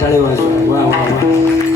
टाळे वाजवा वा वा वा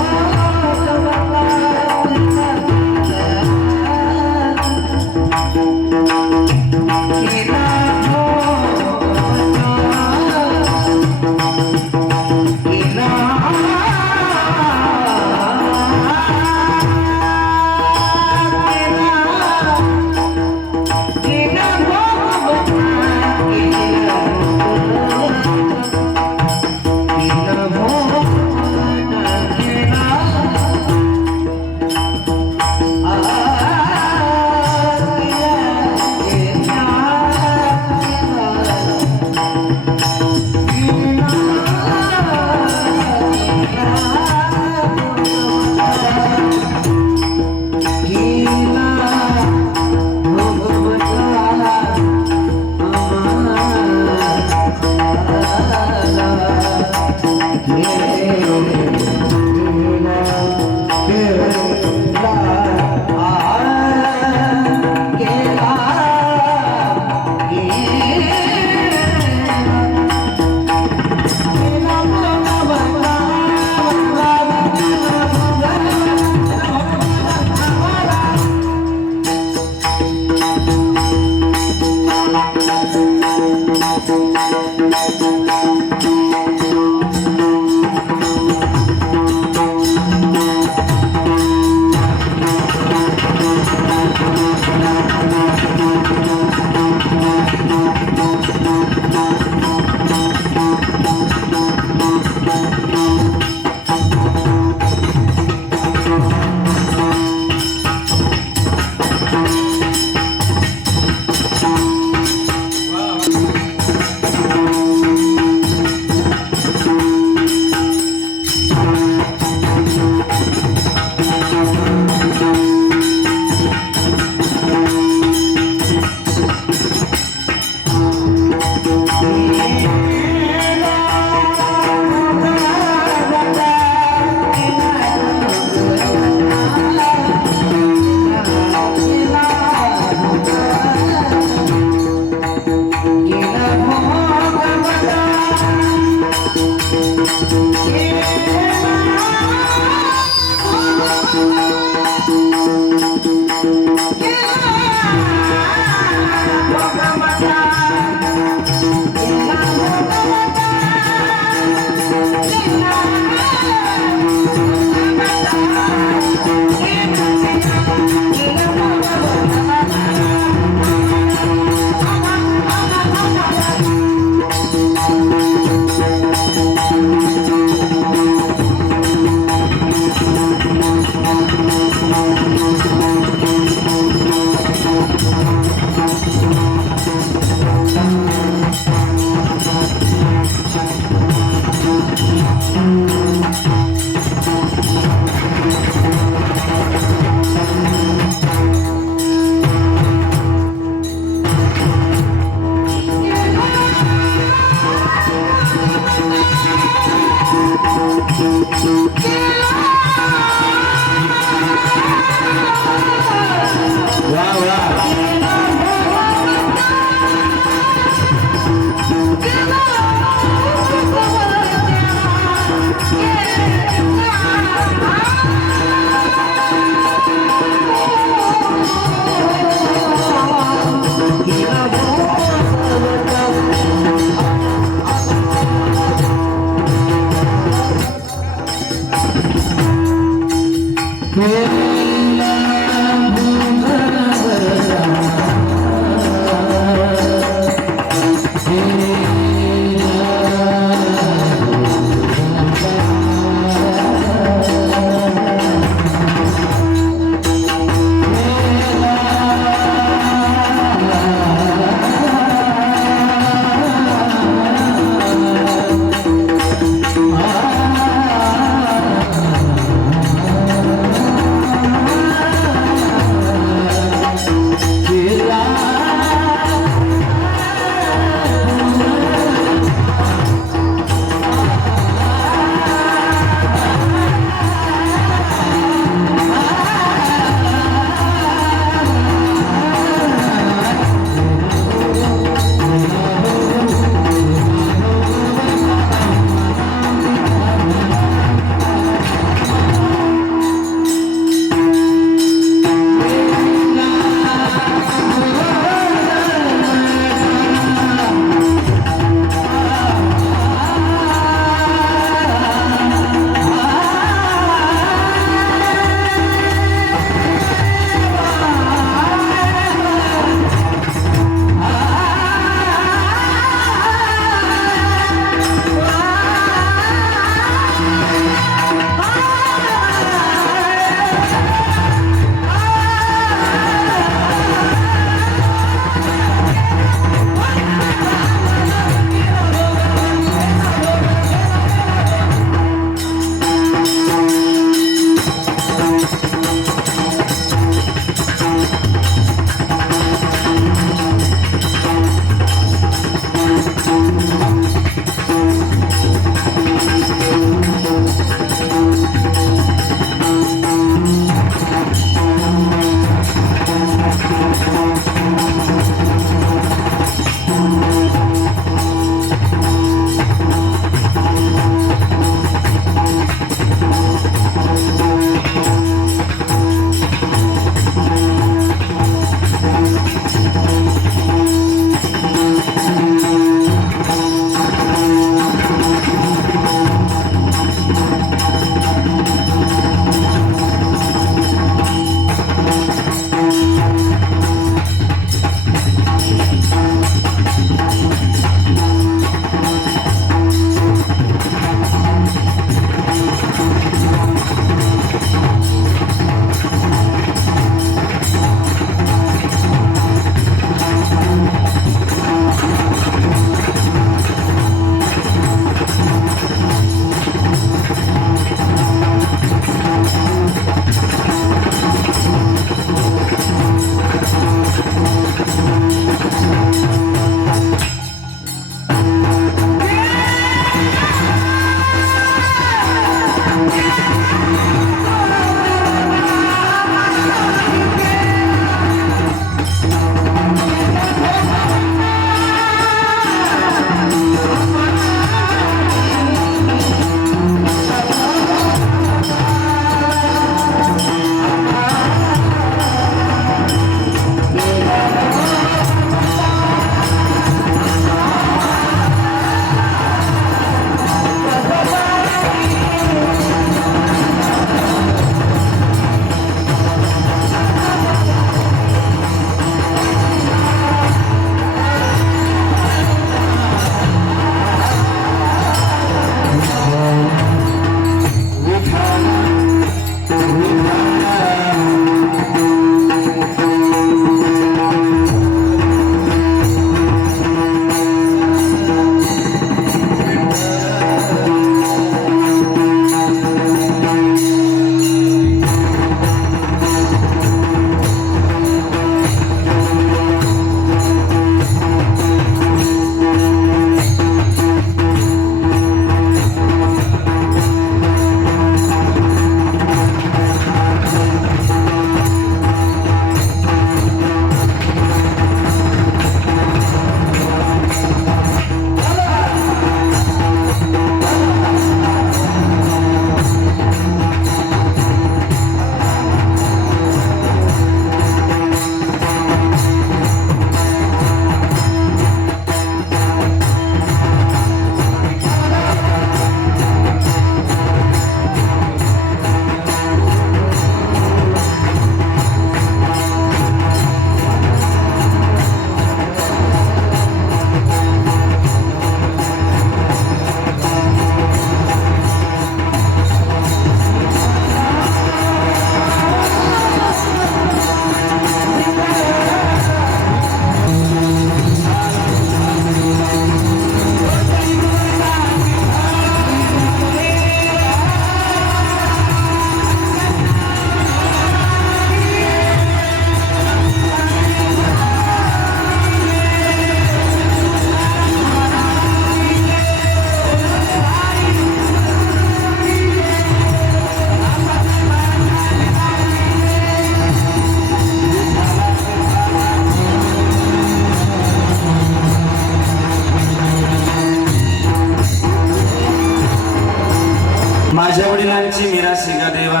माझ्या वडिलांची मिरासी का देवा,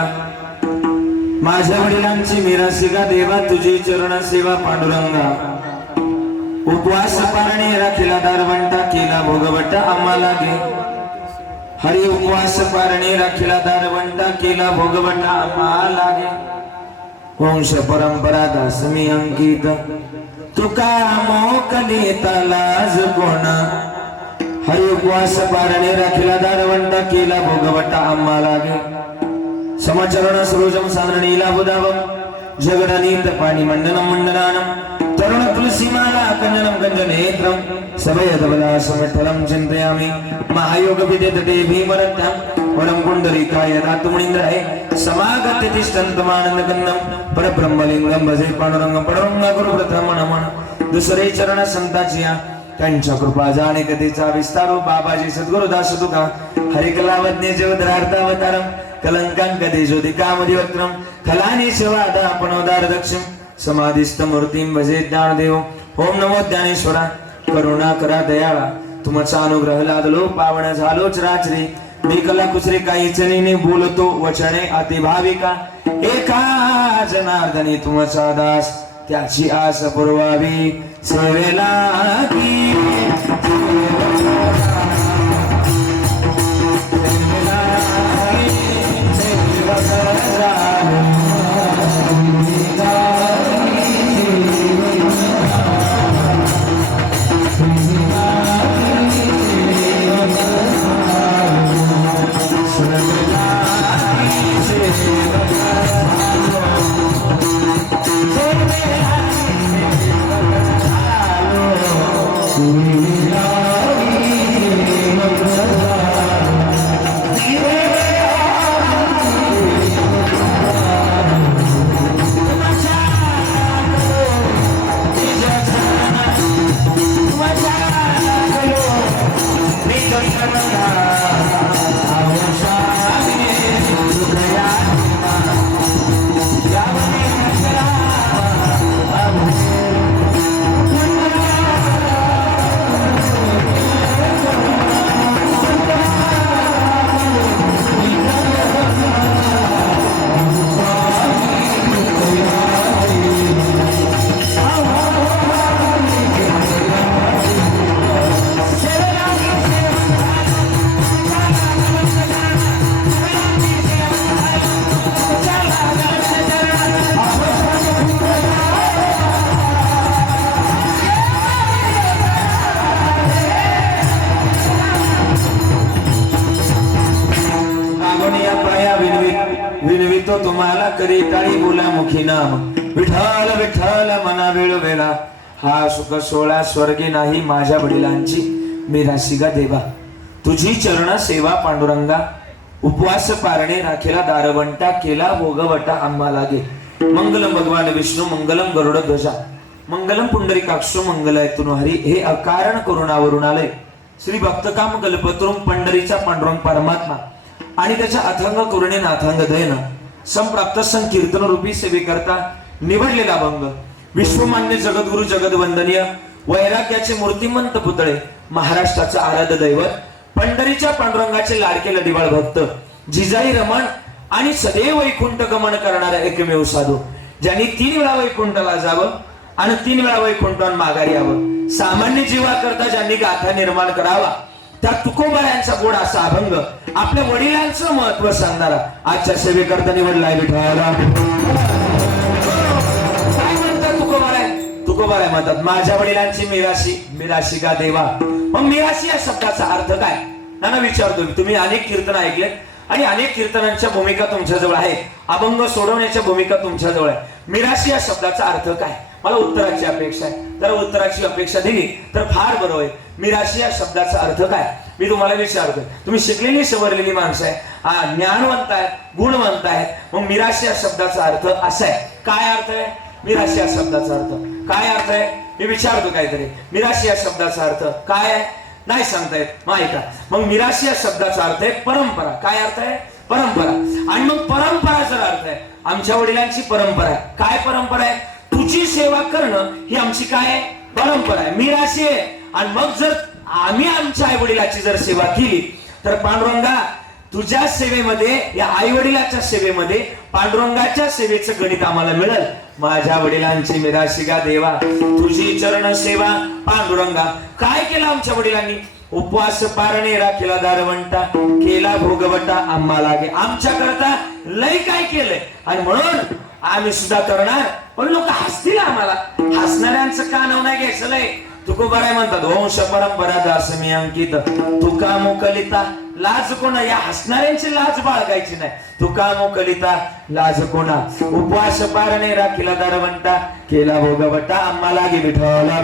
माझ्या वडिलांची मिरासी का देवा, तुझी चरण सेवा पांडुरंगा. उपवास पारणे राखीला दारवंटा, केला भोगवटा आम्हाला घे. हरी उपवास पारणे राखीला दारवंटा, केला भोगवटा आम्हाला घे. वंश परंपरा दास मी अंकित, तुका मोकली लाज कोणा. हरी उपवास पारणे राखीला दारवंटा, केला भोगवटा आम्हाला घे. समचरण सरोजम सारणीला बुधावम, जगडनीत पाणी मंडनम मंडनानम. तरुण तुलसीमाला कंजनम कंजनेत्रम, सवयदवदास विठ्ठलं चिन्तयामि. महायोग विद्यते भीमरत्यां, वरं पुंडरीकाय दातुमुनीन्द्राय. समागत्य तिष्ठन्तमानन्दकन्दं, परब्रह्मलिंगं भजे पांडुरंगं. पांडुरंगा गुरु प्रथम नमन. दुसरे चरण संतांच्या त्यांच्या कृपा जाणे कधीचा विस्तारो. बाबाजी सद्गुरुदास तुका, हरिकलावज्ञ जवद्रार्थावतारम. कलंकां कधी ज्योतिकामधिवक्त्रम, खलानी शिवादा आपणोदार दक्षिण. समाधिस्थ मूर्तीं भजे ज्ञानदेव. ओम नमो ज्ञानेश्वरा, करुणा करा दयाळा. तुमचा अनुग्रह लादलो पावन झालो चराचरी. मी कला कुसरी काहीच नाही बोलतो वचने अतिभाविका. एका जनार्दनी तुमचा दास, त्याची आस पुरवावी सेवेला की. विनवितो तुम्हाला करी टाळी बोला मुखी नाम. विठ्ठल विठ्ठल मना वेळ वेळा, हा सुख सोळा स्वर्गी नाही. माझ्या वडिलांची मिरासी गा देवा, तुझी चरण सेवा पांडुरंगा. उपवास पारणे राखेला दारवंटा, केला भोगवटा आम्हाला घे. मंगलम भगवान विष्णू, मंगलम गरुड ध्वजा, मंगलम पुंडरीकाक्षो, मंगलायतुन हरी. हे अकारण करुणावरून आले श्री भक्तकाम कल्पतरुम पंढरीचा पांडुरंग परमात्मा आणि त्याच्या अथंग करुणे नाथांग दयन संप्राप्त संकीर्तन रूपी सेवेकरता निवडलेला भंग. विश्वमान्य जगद्गुरु जगदवंदनीय वैराग्याचे मूर्तिमंत पुतळे, महाराष्ट्राचे आराध्य दैवत पंढरीच्या पांडुरंगाचे लाडके लढीवाळ भक्त जिजाई रमण आणि सदैव वैकुंठ गमन करणारा एकमेव साधू, ज्यांनी 3 वेळा वैकुंठाला जावं आणि 3 वेळा वैकुंठावर माघारी यावं. सामान्य जीवाकरता ज्यांनी गाथा निर्माण करावा, त्या तुकोबारायांचा गोड असा अभंग आपल्या वडिलांचं महत्व सांगणारा आजच्या सेवेकरता निवडलाय विठ्ठला. काय म्हणतात तुकोबाराय? तुकोबाराय म्हणतात माझ्या वडिलांची मिराशी का देवा. मग मिराशी या शब्दाचा अर्थ काय? नाना विचारतो. तुम्ही अनेक कीर्तन ऐकलेत आणि अनेक कीर्तनांच्या भूमिका तुमच्या जवळ आहे, अभंग सोडवण्याच्या भूमिका तुमच्या जवळ आहे. मिराशी या शब्दाचा अर्थ काय? मला उत्तराची अपेक्षा आहे. तर उत्तराची अपेक्षा दिली तर फार बरं होईल. मिराशी या शब्दाचा अर्थ काय मी तुम्हाला विचारतोय. तुम्ही शिकलेली सवरलेली माणसं आहे, ज्ञानवंत आहे, गुणवंत आहे. मग मिराशी या शब्दाचा अर्थ असा आहे. काय अर्थ आहे मिराशी या शब्दाचा अर्थ? काय अर्थ आहे मी विचारतो काहीतरी. मिराशी या शब्दाचा अर्थ काय आहे नाही सांगता येत, मग ऐका. मग मिराशी या शब्दाचा अर्थ आहे परंपरा. काय अर्थ आहे? परंपरा. आणि मग परंपरा जर अर्थ आहे आमच्या वडिलांची परंपरा आहे. काय परंपरा आहे? तुझी सेवा करणं ही आमची काय आहे? परंपरा आहे, मिराशी आहे. आणि मग जर आम्ही आमच्या आई वडिलाची जर सेवा केली तर पांडुरंगा तुझ्या सेवेमध्ये, या आई वडिलाच्या सेवेमध्ये, पांडुरंगाच्या सेवेचं गणित आम्हाला मिळेल. माझ्या वडिलांची मिराशिगा देवा तुझी चरण सेवा पांडुरंगा. काय केलं आमच्या वडिलांनी? उपवास पारणे राखीला दारवंटा, केला भोगवटा आम्हा लागे. आमच्या करता लय काय केलंय आणि म्हणून आम्ही सुद्धा करणार. पण लोक हसतील आम्हाला. हसणाऱ्यांचं का नाव नाही घ्यायचं लय. तुकोबाराय म्हणतात वंश परंपरा दास मी अंकित, तुका मुकलिता लाज कोणा. या हसणाऱ्यांची लाज बाळगायची नाही. तुका मुकलिता लाज कोणा. उपवास पारणे राखीला दारवंटा, केला भोगवटा आम्हा लागे. विठ्ठला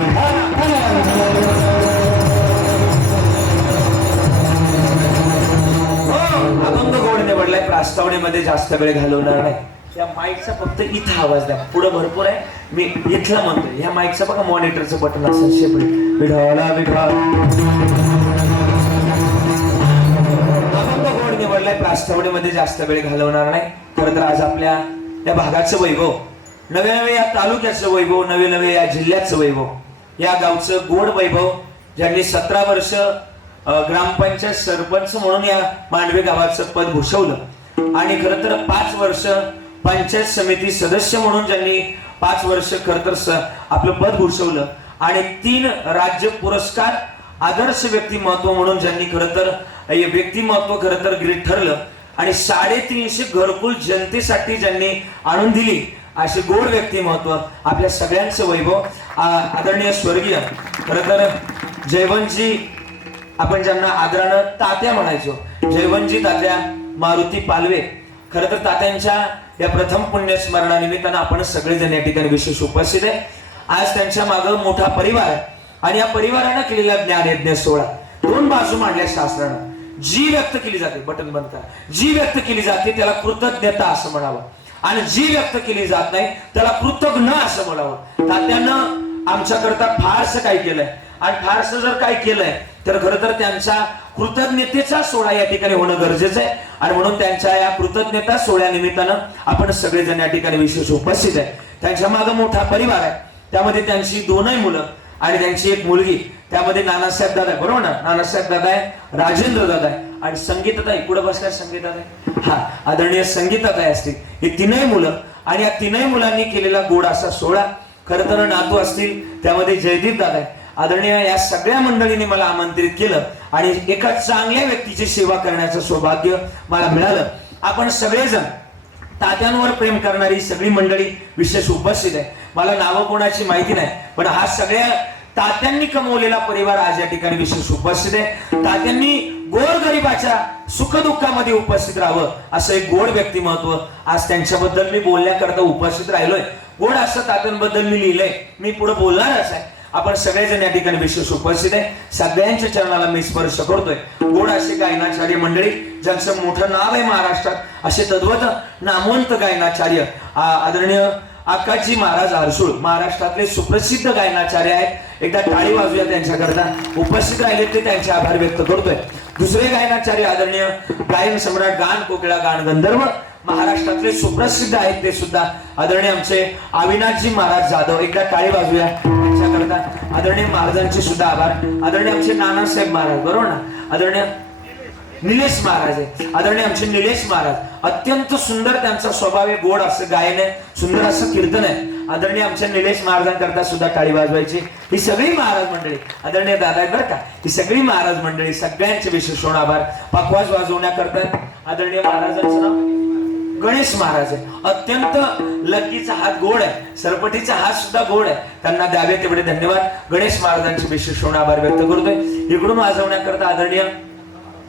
अभंग गोड निवडलाय. प्रास्तावनेमध्ये जास्त वेळ घालवणार नाही. या माईकचा फक्त इथं आवाज द्या. पुढे भरपूर आहे, मी इथला म्हणतोय. ह्या माईकचा बघा मॉनिटरचं बटन असं शेपडी. विठ्ठला विठ्ठला अभंग गोड निवडलाय. प्रास्तावनेमध्ये जास्त वेळ घालवणार नाही. खरं तर आज आपल्या या भागाचं वैभव, नवे नवे या तालुक्याचं वैभव, नवे नवे या जिल्ह्याचं वैभव, या गावचं गोड वैभव, ज्यांनी 17 वर्ष ग्रामपंचायत सरपंच म्हणून या मांडवे गावाचं पद भूषवलं आणि खरं तर 5 वर्ष पंचायत समिती सदस्य म्हणून ज्यांनी 5 वर्ष खरं तर आपलं पद भूषवलं आणि 3 राज्य पुरस्कार आदर्श व्यक्तिमत्व म्हणून ज्यांनी खरं तर व्यक्तिमत्व खरं तर ग्रेट ठरलं आणि 350 घरकुल जनतेसाठी ज्यांनी आणून दिली, असे गोड व्यक्तिमत्व आपल्या सगळ्यांचं वैभव. आदरणीय स्वर्गीय खरं तर जयवंतजी, आपण ज्यांना आदरानं तात्या म्हणायचो, जयवंतजी तात्या मारुती पालवे. खरं तर तात्यांच्या या प्रथम पुण्यस्मरणानिमित्तानं आपण सगळेजण या ठिकाणी विशेष उपस्थित आहे. आज त्यांच्या मागे मोठा परिवार आहे आणि या परिवारानं केलेला ज्ञानयज्ञ सोहळा 2 बाजू मांडल्या शास्त्रानं. जी व्यक्त केली जाते, बटन बंद करा, जी व्यक्त केली जाते त्याला कृतज्ञता असं म्हणावं आणि जी व्यक्त केली जात नाही त्याला कृतज्ञ असं म्हणावं. तात्यानं आमच्याकरता फारसं काय केलंय आणि फारसं जर काय केलंय तर खरं तर त्यांच्या कृतज्ञतेचा सोहळा या ठिकाणी होणं गरजेचं आहे आणि म्हणून त्यांच्या या कृतज्ञता सोहळ्यानिमित्तानं आपण सगळेजण या ठिकाणी विशेष उपस्थित आहे. त्यांच्या मागे मोठा परिवार आहे, त्यामध्ये त्यांची 2 मुलं आणि त्यांची 1 मुलगी. त्यामध्ये नानासाहेब दादा, बरोबर ना, नानासाहेब दादा आहे, राजेंद्र दादा आहे आणि संगीताताई. पुढे बसल्या संगीताताई, हा आदरणीय संगीताताई असतील. हे 3 मुलं आणि या 3 मुलांनी केलेला गोड असा सोहळा. खरं तर नातू असतील, त्यामध्ये जयदीप दादा आहे. आदरणीय या सगळ्या मंडळींनी मला आमंत्रित केलं आणि एका चांगल्या व्यक्तीची सेवा करण्याचं सौभाग्य मला मिळालं. आपण सगळेजण तात्यांवर प्रेम करणारी सगळी मंडळी विशेष उपस्थित आहे. मला नावं कोणाची माहिती नाही, पण हा सगळ्या तात्यांनी कमवलेला परिवार आज या ठिकाणी विशेष उपस्थित आहे. तात्यांनी गोरगरिबाच्या सुखदुःखामध्ये उपस्थित राहावं असं एक गोड व्यक्तिमत्व आज त्यांच्याबद्दल मी बोलण्याकरता उपस्थित राहिलोय. गोड असं तात्यांबद्दल मी लिहिलंय, मी पुढे बोलणारच आहे. आपण सगळेजण या ठिकाणी विशेष उपस्थित आहे. सगळ्यांच्या चरणाला मी स्पर्श करतोय. गोड असे गायनाचार्य मंडळी ज्यांचं मोठं नाव आहे महाराष्ट्रात, असे तद्वत नामवंत गायनाचार्य आदरणीय आकाशजी महाराज आरसूळ महाराष्ट्रातले सुप्रसिद्ध गायनाचार्य आहेत. एकदा टाळी वाजूया त्यांच्याकरता. उपस्थित राहिले ते त्यांचे आभार व्यक्त करतोय. दुसरे गायनाचार्य आदरणीय गायन सम्राट गान कोकिळा गान गंधर्व महाराष्ट्रातले सुप्रसिद्ध आहेत, ते सुद्धा आदरणीय आमचे अविनाशजी महाराज जाधव. एकदा टाळी वाजूया त्यांच्याकरता. आदरणीय महाराजांचे सुद्धा आभार. आदरणीय आमचे नानासाहेब महाराज, बरोबर ना, आदरणीय निलेश महाराज आहे. आदरणीय आमचे निलेश महाराज, अत्यंत सुंदर त्यांचा स्वभाव आहे, गोड असं गायन आहे, सुंदर असं कीर्तन आहे. आदरणीय आमच्या निलेश महाराजांकरता सुद्धा टाळी वाजवायची. ही सगळी महाराज मंडळी, आदरणीय दादा आहेत बरं का, ही सगळी महाराज मंडळी, सगळ्यांचे विशेष आभार. पखवाज वाजवण्याकरता आदरणीय महाराजांचं नाव गणेश महाराज आहे. अत्यंत लक्कीचा हात गोड आहे, सरपटीचा हात सुद्धा गोड आहे, त्यांना द्यावे तेवढे धन्यवाद. गणेश महाराजांचे विशेष आभार व्यक्त करतोय. इकडून वाजवण्याकरता आदरणीय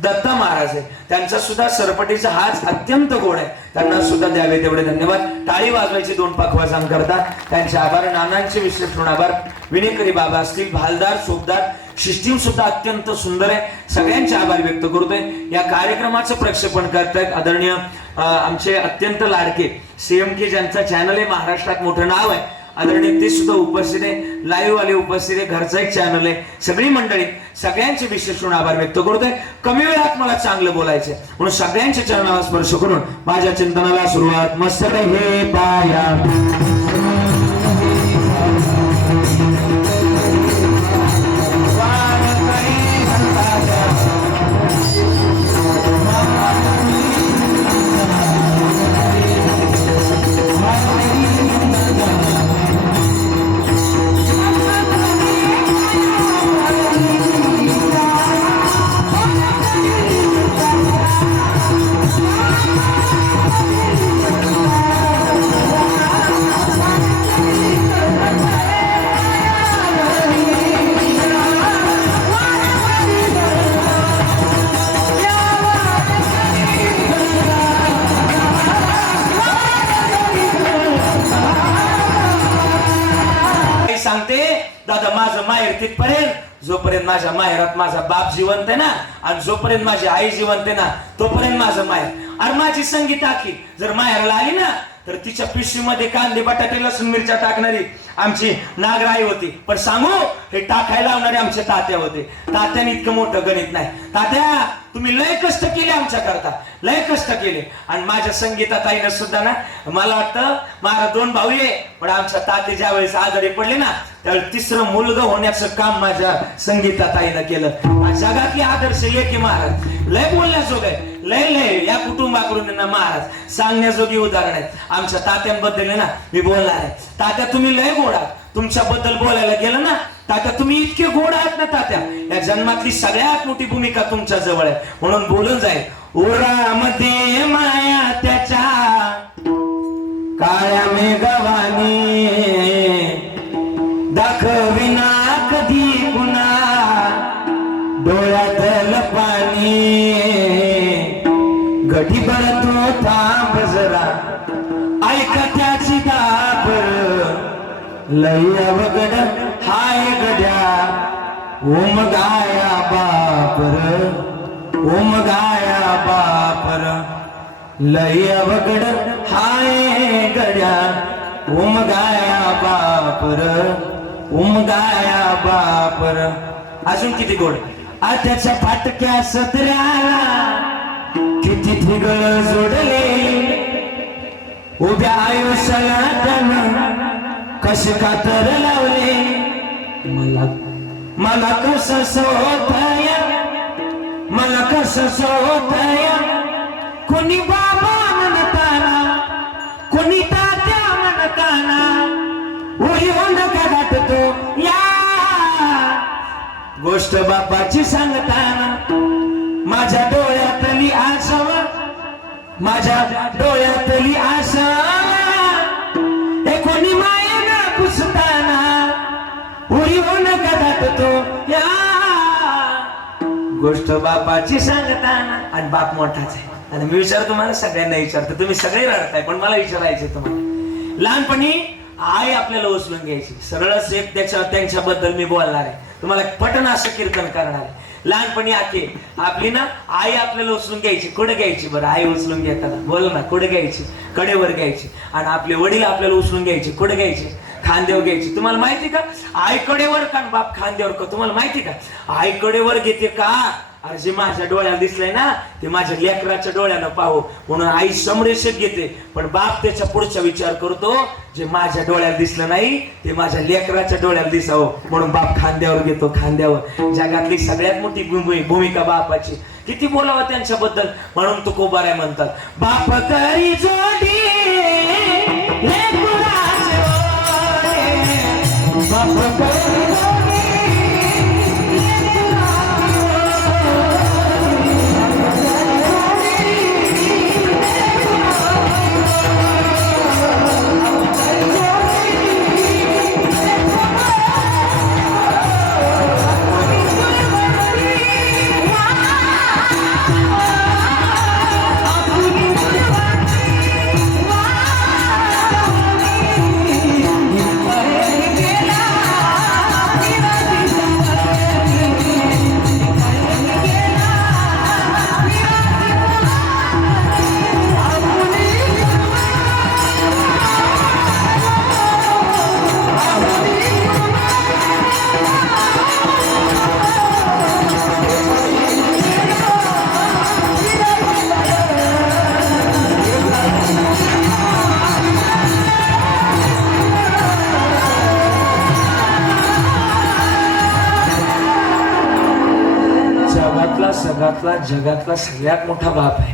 दत्ता महाराज आहे, त्यांचा सुद्धा सरपटीचा हात अत्यंत गोड आहे, त्यांना सुद्धा द्यावे तेवढे धन्यवाद. टाळी वाजवायची 2 पखवाजांकरता, त्यांचे आभार. नानांचे विशेष आभार. विनेकरी बाबा असतील, भालदार सोबदार सिस्टीम सुद्धा अत्यंत सुंदर आहे, सगळ्यांचे आभार व्यक्त करतोय. या कार्यक्रमाचं प्रक्षेपण करतायत आदरणीय आमचे अत्यंत लाडके CMK, ज्यांचा चॅनल आहे, महाराष्ट्रात मोठं नाव आहे, आदरणीय ते सुद्धा उपस्थित आहे. लाईव्ह वाले उपस्थित आहे, घरचा एक चॅनल आहे, सगळी मंडळी, सगळ्यांचे विशेष आभार व्यक्त करतोय. कमी वेळात मला चांगलं बोलायचंय म्हणून सगळ्यांच्या चरणाला स्पर्श करून माझ्या चिंतनाला सुरुवात. मस्त हे पाया Mama माझं माहेर तिथपर्यंत, जोपर्यंत माझ्या माहेरात माझा बाप जिवंत आहे ना, आणि जोपर्यंत माझी आई जिवंत आहे ना, तोपर्यंत माझं माहेर. आणि माझी संगीता आखी जर माहेरला आली ना, तर तिच्या पिशवीमध्ये कांदे बटाटे लसूण मिरच्या टाकणारी आमची नागराई होती. पण सांगू, हे टाकायला लावणारे आमचे तात्या होते. तात्याने इतकं मोठं गणित नाही. तात्या तुम्ही लय कष्ट केले आमच्या करता, लय कष्ट केले. आणि माझ्या संगीतात आईनं सुद्धा ना, मला वाटतं माझा 2 भाऊ आहे, पण आमच्या ताते ज्या वेळेस आजारी पडले ना, त्यावेळेस 3रं मुलगा होण्याचं काम माझ्या संगीतात आईनं केलं. जगातली आदर्श लेकी महाराज, लय बोलण्याजोग आहे, लय लय या कुटुंबाकडून ना महाराज सांगण्याजोगी उदाहरण आहेत. आमच्या तात्यांबद्दल ना मी बोलणार आहे. तात्या तुम्ही लय गोड आहात. तुमच्याबद्दल बोलायला गेलं ना तात्या, तुम्ही इतके गोड आहात ना तात्या, या जन्मातली सगळ्यात मोठी भूमिका तुमच्या जवळ आहे, म्हणून बोलून जाईल. ओरामध्ये माया त्याच्या काळ्या मेघवानी, दाखविना कधी कुणा डोळ्यातलं पाणी. गडीभर तो थांब जरा, ऐक त्याची दाबर, लय अवघड हाय गड्या, ओम गाया बापर, ओम गाया बापर, लय अवघड हाय गड्या, ओम गाया बापर, ओम गाया बापर. अजून किती गोड. आत्याच्या फाटक्या सदऱ्याला किती ठिगळ जोडले, उभ्या आयुष्याला त्यानं कसे कातर लावले. मला कसं सोताया, मला कसं सोताया, कोणी बाबा म्हणताना, कोणी तात्या म्हणताना, उरी नका गाठतो या गोष्ट बापाची सांगताना. माझ्या डोळ्यातली आसव, माझ्या डोळ्यातली आशा, हे कोणी मायेनं पुसताना, उरी नका गाठतो या गोष्ट बापाची सांगताना. आणि बाप मोठाच आहे. आणि मी विचारतो तुम्हाला, सगळ्यांना विचारतो, तुम्ही सगळे रडताय, पण मला विचारायचे तुम्हाला. लहानपणी आई आपल्याला उचलून घ्यायची, सरळच एक त्यांच्याबद्दल मी बोलणार आहे, तुम्हाला पटन असं कीर्तन करणार आहे. लहानपणी आखे आपली ना आई आपल्याला उचलून घ्यायची. कुठे घ्यायची बरं आई उचलून घेताना? बोल ना, कुठे घ्यायची? कडेवर घ्यायची. आणि आपले वडील आपल्याला उचलून घ्यायचे, कुठे घ्यायचे? खांद्यावर घ्यायची. तुम्हाला माहिती का आई कडेवर का बाप खांद्यावर का? तुम्हाला माहिती का आई कडेवर घेते का? अरे जे माझ्या डोळ्याला दिसलंय ना, ते माझ्या लेकराच्या डोळ्यानं पाहू म्हणून आई समरेशक घेते. पण बाप त्याच्या पुढचा विचार करतो, जे माझ्या डोळ्याला दिसलं नाही ते माझ्या लेकराच्या डोळ्याला दिसावं म्हणून बाप खांद्यावर घेतो, खांद्यावर. जगातली सगळ्यात मोठी भूमिका बापाची. किती बोलावं त्यांच्याबद्दल, म्हणून तुकोबाराय म्हणतात, बाप करी जोडी लेकराचे ओढे, बाप करी जोडी. जगातला सगळ्यात मोठा बाप आहे.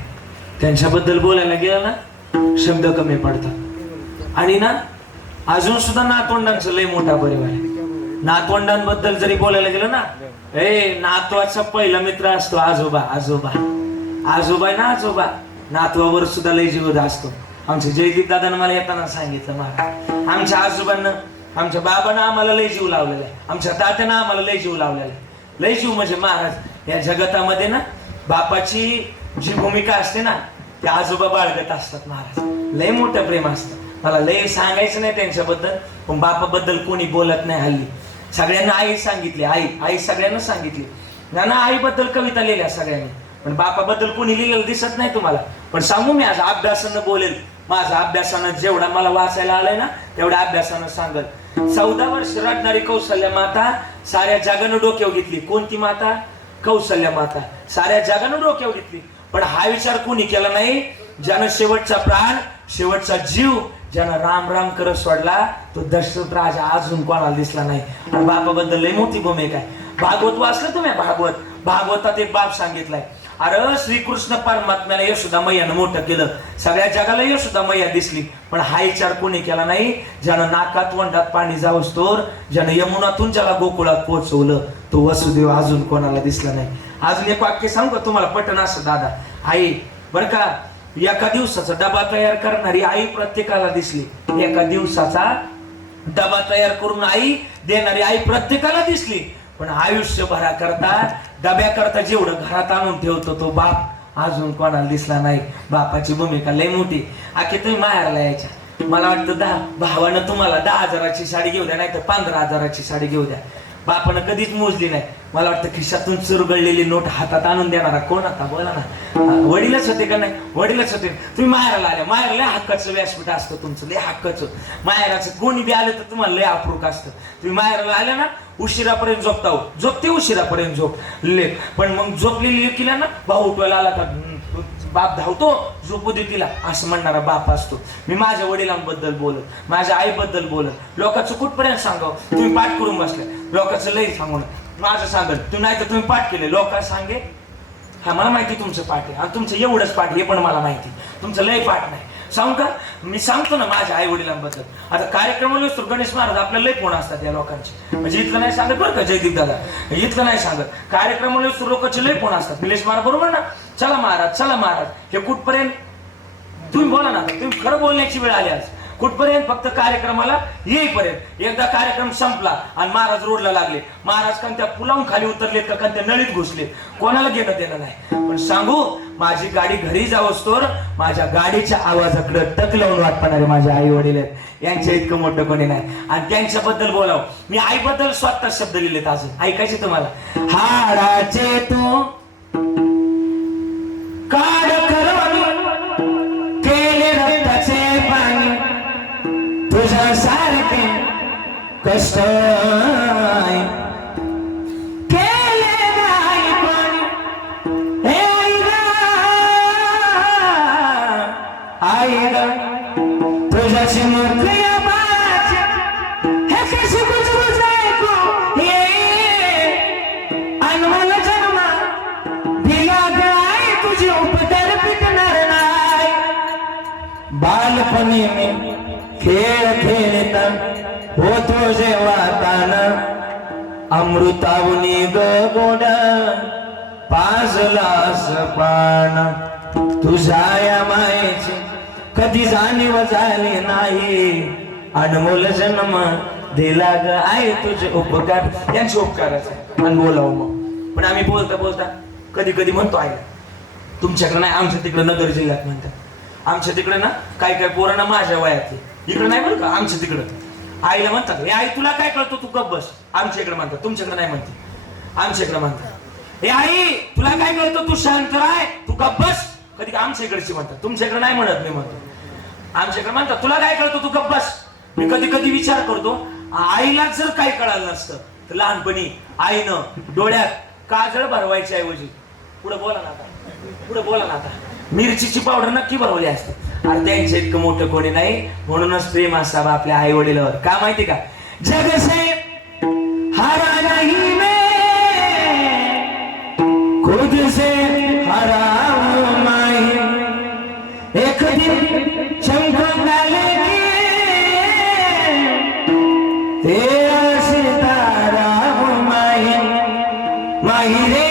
त्यांच्याबद्दल बोलायला गेलं ना शब्द कमी पडतात. आणि ना अजून सुद्धा नातवंडांचं लय मोठा परिवार आहे. नातवंडांबद्दल जरी बोलायला गेलं ना, नातवाचा पहिला मित्र असतो आजोबा. आजोबा आजोबा ना, आजोबा नातवावर सुद्धा लय जीव असतो. आमच्या जयदीप दादानं मला येताना सांगितलं, मला आमच्या आजोबांना, आमच्या बाबांना आम्हाला लय जीव लावलेला आहे, आमच्या तात्यानं आम्हाला लय जीव लावलेला आहे. लय जीव म्हणजे महाराज या जगतामध्ये ना बापाची जी भूमिका असते ना ते आजोबा बाळगत असतात महाराज. लय मोठं प्रेम असतं. मला लय सांगायचं नाही त्यांच्याबद्दल, पण बापाबद्दल कोणी बोलत नाही हल्ली. सगळ्यांना आई सांगितली, आई आई सगळ्यांना सांगितली. ना आईबद्दल कविता लिहिल्या सगळ्यांनी, पण बापाबद्दल कोणी लिहिलेलं दिसत नाही तुम्हाला. पण सांगू मी आज अभ्यासानं बोलेल, माझा अभ्यासानं जेवढा मला वाचायला आलंय ना तेवढ्या अभ्यासानं सांगल. 14 वर्ष रडणारी कौशल्या माता साऱ्या जगानं डोक्यावर घेतली. कोणती माता? कौशल्या माता. साऱ्या जगानं डोक्यावर घेतली. पण हा विचार कोणी केला नाही, ज्यानं शेवटचा प्राण, शेवटचा जीव ज्यानं राम राम करत सोडला तो दशरथ राजा अजून कोणाला दिसला नाही. आणि बापाबद्दल लय मोठी भूमिका आहे. भागवत वाचलं तुम्ही? भागवतात एक बाप सांगितलाय, अरे श्रीकृष्ण परमात्म्याला यशोदा मैयानं मोठं केलं, सगळ्या जगाला यशोदा मैया दिसली, पण हा विचार कोणी केला नाही, ज्यानं नाकात वंडात पाणी जाऊस तोर, ज्यानं यमुनातून ज्याला गोकुळात पोहोचवलं तो वसुदेव अजून कोणाला दिसला नाही. अजून एक वाक्य सांगू का तुम्हाला? पटन असं दादा, आई बरं का, एका दिवसाचा डबा तयार करणारी आई प्रत्येकाला दिसली. एका दिवसाचा डबा तयार करून आई देणारी आई प्रत्येकाला दिसली. पण आयुष्यभरा करता डब्याकरता जेवढं घरात आणून ठेवतो तो बाप अजून कोणाला दिसला नाही. बापाची भूमिका लय मोठी. आखी तुम्ही माहेरला यायच्या, मला वाटतं भावानं तुम्हाला 10,000ची साडी घेऊ द्या, नाही तर 15,000ची साडी घेऊ द्या. बापानं कधीच मोजली नाही. मला वाटतं खिशातून चुरगळलेली नोट हातात आणून देणारा कोण आता? बोला ना. वडीलच होते का नाही? वडीलच होते. तुम्ही माहेराला आल्या, माहेर लय हक्काचं व्यासपीठ असतं तुमचं, लय हक्काचं. माहेराचं कोणी बी आलं तर तुम्हाला लय अप्रूक असतं. तुम्ही माहेराला आल्या ना उशिरापर्यंत झोपता, झोपते उशिरापर्यंत झोप ले, पण मग झोपलेली लेकीला ना भाऊ उठवायला आला का बाप धावतो, झोपू दे तिला असं म्हणणारा बाप असतो. मी माझ्या वडिलांबद्दल बोलत, माझ्या आईबद्दल बोलत, लोकांचं कुठपर्यंत सांगावं? तुम्ही पाठ करून बसले, लोकांचं लय सांगून माझं सांगत तुम्ही, नाही तर तुम्ही पाठ केले लोक सांगे. हा मला माहिती तुमचं पाठ आहे आणि तुमचं एवढंच पाठ हे पण मला माहिती, तुमचं लय पाठ नाही. सांगू का? मी सांगतो ना माझ्या आई वडिलांबद्दल. आता कार्यक्रमाला असतो गणेश महाराज आपल्याला लय फोन असतात या लोकांचे, म्हणजे इथलं नाही सांगत बरं का जयदीप दादा, इथलं नाही सांगत. कार्यक्रमाला असतो लोकांचे लय फोन असतात. निलेश महाराज बरोबर ना, चला महाराज चला महाराज, हे कुठपर्यंत तुम्ही बोला ना. तुम्ही खरं बोलण्याची वेळ आली आज. कुठपर्यंत? फक्त कार्यक्रमाला येईपर्यंत. एकदा कार्यक्रम संपला आणि महाराज रोडला लागले, महाराज त्या पुलावून खाली उतरलेत का त्या नळीत घुसले, कोणाला घेणं देणं नाही. पण सांगू, माझी गाडी घरी जावंच तर माझ्या गाडीच्या आवाजाकडे टक लावून वाट पाहणारे माझे आई वडील आहेत. यांच्या इतकं मोठं कोणी नाही. आणि त्यांच्याबद्दल बोलावं, मी आईबद्दल स्वतः शब्द लिहिलेत, अजून ऐकायचे तुम्हाला. हाडाचे तो काढ करून केले रक्ताचे पाणी, तुझ्या सारखे कष्ट केले नाही कोणी. हे आई ग तुझ्याची मूर्ती हे कशी कुजबुज ऐकू ये अनमोल जन्म दिला गाय तुझी उपकार पिटणार नाही. बालपणी मी खेळ खेळता होतो जेव्हा तान, अमृतावनी गोड पाजलास पान, तुझ्या या मायेची कधी जाणीव झाली नाही. अनमोल जन्म दिला ग आहे तुझे उपकार, यांचे उपकारच आहे. आणि बोलावं मग. पण आम्ही बोलता बोलता कधी कधी म्हणतो आहे, तुमच्याकडे नाही, आमच्या तिकडे नगर जिल्ह्यात म्हणतात. आमच्या तिकडे ना काय काय पोरांना माझ्या वयातली, इकडे नाही बरं का, आमच्या तिकडं आईला म्हणतात, हे आई तुला काय कळतो, तू गप्प बस. आमच्या इकडे म्हणतात, तुमच्याकडे नाही म्हणते. आमच्या इकडे म्हणतात, हे आई तुला काय कळतो, तू शांत राह, तू गप्प बस. कधी आमच्या इकडची म्हणतात, तुमच्या इकडे नाही म्हणत. मी म्हणतो आमच्या इकडे म्हणतात, तुला काय कळतो, तू गप्प बस. मी कधी कधी विचार करतो, आईला जर काही कळालं नसतं तर लहानपणी आईनं डोळ्यात काजळ भरवायच्या ऐवजी पुढे बोला ना आता, पुढे बोला ना आता, मिरचीची पावडर नक्की भरवली असते. आणि त्यांच्या इतकं मोठं कोणी नाही, म्हणूनच प्रेम असावं आपल्या आई वडिलांवर. का माहिती का? जग से हारा नहीं मैं, खुद से हारा हूं मैं, एक दिन चमकूंगा लेके तेरा सितारा हूं मैं, माही रे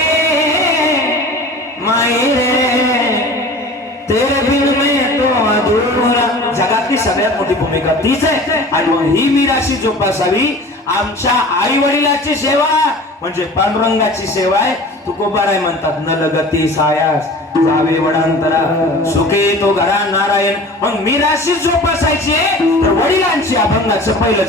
तेरे बिन में तो अधूरा. जगातली सगळ्यात मोठी भूमिका तीच आहे. आणि मग ही मीराशी जोपासावी. आमच्या आई वडिलाची सेवा म्हणजे पांडुरंगाची सेवा आहे. तुकोबाराय म्हणतात, न लगती सायास जावे वडांतरा, सुखे तो घरा नारायण. मग मीराशी जोपासायची तर वडिलांची अभंगाचं पहिलं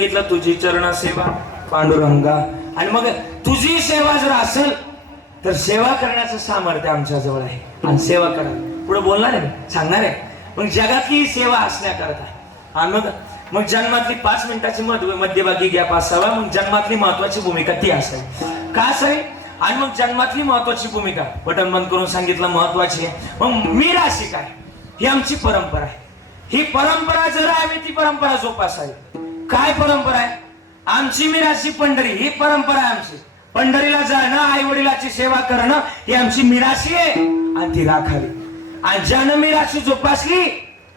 सांगितलं तुझी चरण सेवा पांडुरंगा. आणि मग तुझी सेवा जर असेल तर सेवा करण्याचं सामर्थ्य आमच्या जवळ आहे आणि सेवा करा. पुढे बोलणार आहे, सांगणार आहे. मग जगातली सेवा असण्याकरता आणि मग जन्मातली 5 मिनिटाची मध्यभागी गॅप असावा. मग जन्मातली महत्वाची भूमिका ती असावी का असावी. आणि मग जन्मातली महत्वाची भूमिका बटन बंद करून सांगितलं महत्वाची आहे. मग मी राशी काय, ही आमची परंपरा आहे. ही परंपरा जर आम्ही ती परंपरा जोपासावी. काय परंपरा आहे आमची? मिराशी पंढरी ही परंपरा आहे आमची. पंढरीला जाणं, आई वडिलाची सेवा करणं ही आमची मिराशी आहे आणि ती राखावी. आणि ज्यानं मिराशी जोपासली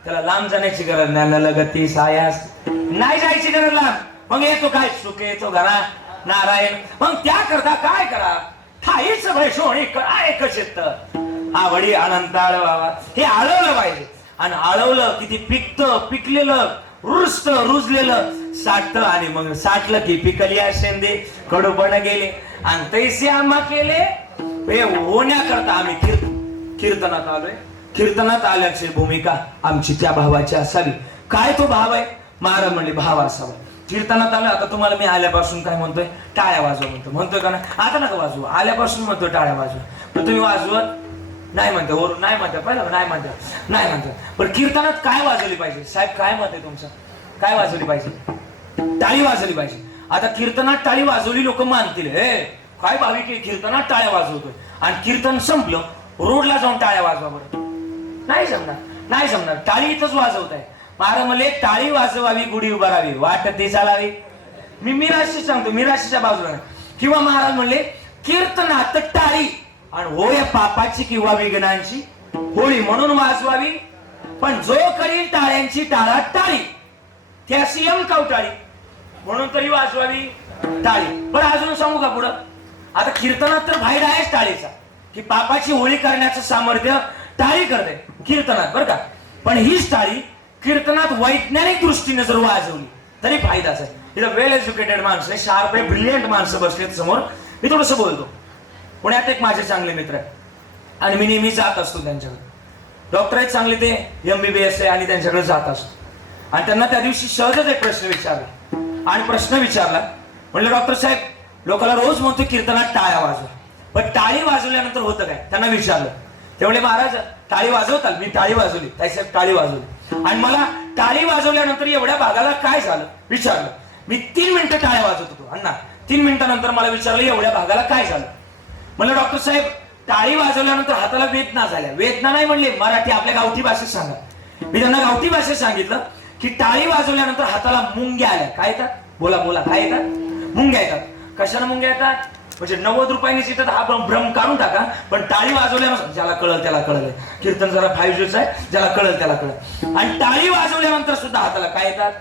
त्याला लांब जाण्याची गरज नाही. न लगती सायास नाही जायची गरज लांब. मग येतो काय सुख येतो घरा नारायण. मग त्याकरता काय करा, ठाईच वैशोणी काय कशेत आवडी अनंत आळवावा. हे आळवलं पाहिजे. आणि आळवलं की ती पिकतं, पिकलेलं रुजत रुजलेलं साठतं. आणि मग साठलं की पिकली शेंदे कडूपण गेले. आणि तैसे आम्हा केले हे होण्याकरता आम्ही कीर्तनात आलोय. कीर्तनात आल्याची भूमिका आमची त्या भावाची असावी. काय तो भाव आहे? महाराज म्हणले भाव असावा. कीर्तनात आलं. आता तुम्हाला मी आल्यापासून काय म्हणतोय, टाळ्या वाजवा म्हणतोय का नाही? आता नका वाजवा, आल्यापासून म्हणतोय टाळ्या वाजवा. पण तुम्ही वाजवत नाही म्हणता, वरून नाही म्हणता, पहिलं नाही म्हणता. पण कीर्तनात काय वाजवली पाहिजे साहेब? काय मत आहे तुमचं? काय वाजवली पाहिजे? टाळी वाजवली पाहिजे. आता कीर्तनात टाळी वाजवली लोक मानतील, हे काय भाविक कीर्तनात टाळ्या वाजवतोय. आणि कीर्तन संपलं रोडला जाऊन टाळ्या वाजवा बरं. नाही जमणार. टाळी इथंच वाजवताय. महाराज म्हणले टाळी वाजवावी, गुढी उभारावी, वाट ती चालावी. मी राशी सांगतो, मी राशीच्या बाजूला. किंवा महाराज म्हणले कीर्तनात टाळी आणि हो या पापाची किंवा विघ्नांची होळी म्हणून वाजवावी. पण जो करील टाळ्यांची टाळात टाळी त्याशी यमकाव टाळी म्हणून तरी वाजवावी टाळी. पण अजून सांगू का पुढं? आता कीर्तनात तर बाहेर आहेच टाळीचा, की पापाची होळी करण्याचं सामर्थ्य टाळी करते कीर्तनात बरं का. पण हीच टाळी कीर्तनात वैज्ञानिक दृष्टीने जर वाजवली तरी फायदाच आहे. इथं वेल एज्युकेटेड माणसं आहे, शार्प आहे, ब्रिलियंट माणसं बसलेत समोर. मी थोडंसं बोलतो. पुण्यात एक माझे चांगले मित्र आहे आणि मी नेहमी जात असतो त्यांच्याकडे. डॉक्टर आहेत चांगले, ते MBBS आहे आणि त्यांच्याकडे जात असतो. आणि त्यांना त्या दिवशी सहजच एक प्रश्न विचारला. आणि प्रश्न विचारला, म्हणलं डॉक्टर साहेब लोकांना रोज म्हणतो कीर्तनात टाळ्या वाजवा, पण टाळी वाजवल्यानंतर होतं काय? त्यांना विचारलं. ते म्हणले महाराज टाळी वाजवताल? मी टाळी वाजवली. साहेब टाळी वाजवली. आणि मला टाळी वाजवल्यानंतर एवढ्या भागाला काय झालं विचारलं. मी 3 मिनिटं टाळ्या वाजवत होतो. अण्णा 3 मिनिटानंतर मला विचारलं एवढ्या भागाला काय झालं? म्हणलं डॉक्टर साहेब टाळी वाजवल्यानंतर हाताला वेदना झाल्या. वेदना नाही म्हणले, मराठी आपल्या गावठी भाषेत सांगा. मी त्यांना गावठी भाषेत सांगितलं की टाळी वाजवल्यानंतर हाताला मुंग्या आल्या. काय येतात? बोला काय येतात? मुंग्या येतात. कशाने मुंग्या येतात? म्हणजे 90 रुपयांनी तिथं हा भ्रम काढून टाका. पण टाळी वाजवल्यानंतर ज्याला कळलं त्याला कळलं. कीर्तन जरा 5G's आहे, ज्याला कळलं त्याला कळलं. आणि टाळी वाजवल्यानंतर सुद्धा हाताला काय येतात?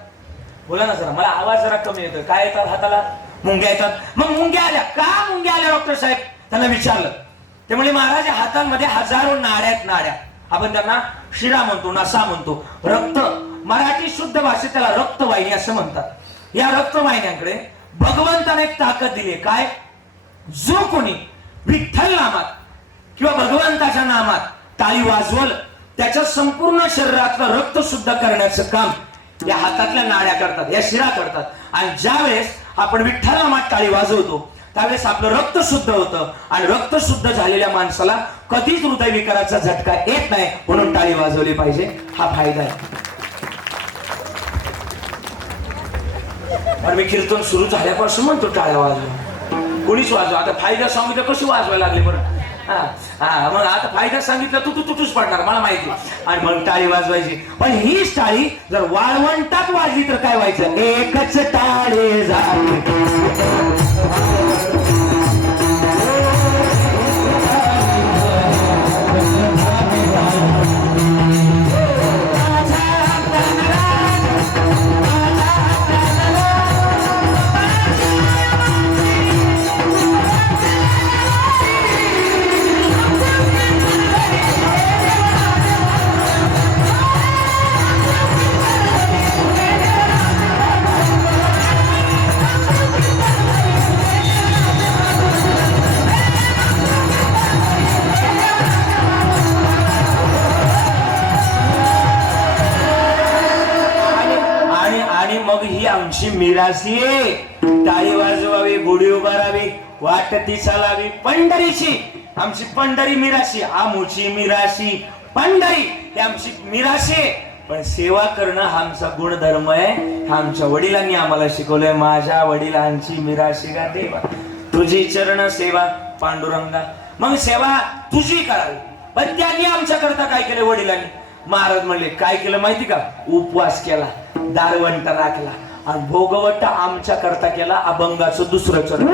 बोला ना जरा, मला आवाज जरा कमी येतोय. काय येतात हाताला? मुंग्या येतात. मग मुंग्या आल्या का? मुंग्या आल्या डॉक्टर साहेब? त्यांना विचारलं. ते म्हणजे महाराज हातांमध्ये हजारो नाड्या. आपण त्यांना शिरा म्हणतो, नसा म्हणतो, रक्त. मराठी शुद्ध भाषेत त्याला रक्तवाहिनी असं म्हणतात. या रक्तवाहिन्यांकडे भगवंताने एक ताकद दिली. काय? जो कोणी विठ्ठल नामात किंवा भगवंताच्या नामात टाळी वाजवल त्याच्या संपूर्ण शरीरातलं रक्त शुद्ध करण्याचं काम या हातातल्या नाड्या करतात, या शिरा करतात. आणि ज्या वेळेस आपण विठ्ठल नामात टाळी वाजवतो त्यावेळेस आपलं रक्त शुद्ध होतं. आणि रक्त शुद्ध झालेल्या माणसाला कधीच हृदयविकाराचा झटका येत नाही. म्हणून टाळी वाजवली पाहिजे, हा फायदा आहे. आणि मी कीर्तन सुरू झाल्यापासून म्हणतो टाळ्या वाजवा, कोणीच वाजवा. आता फायदा सांगितलं कशी वाजवायला लागले बरं. मग आता फायदा सांगितलं तुटूच पडणार मला माहिती. आणि मग टाळी वाजवायची. पण हीच टाळी जर वाळवंटात वाजली तर काय व्हायचं? एकच टाळी झाली. आमची मिरासी टाळी वाजवावी, गुढी उभारावी, वाट ती चालावी पंढरीची, आमची पंढरी मिराशी, आमुची मिराशी पंढरी ही आमची मिराशी आहे. पण सेवा करणं हा आमचा गुणधर्म आहे, हा आमच्या वडिलांनी आम्हाला शिकवलंय. माझ्या वडिलांची मिराशी गा देवा, तुझी चरण सेवा पांडुरंगा. मग सेवा तुझी करावी, पण त्यांनी आमच्या करता काय केलं वडिलांनी? महाराज म्हणले काय केलं माहिती का? उपवास केला, दारवंट राखला आणि भोगवट आमच्या करता केला. अभंगाचं दुसरं चरण.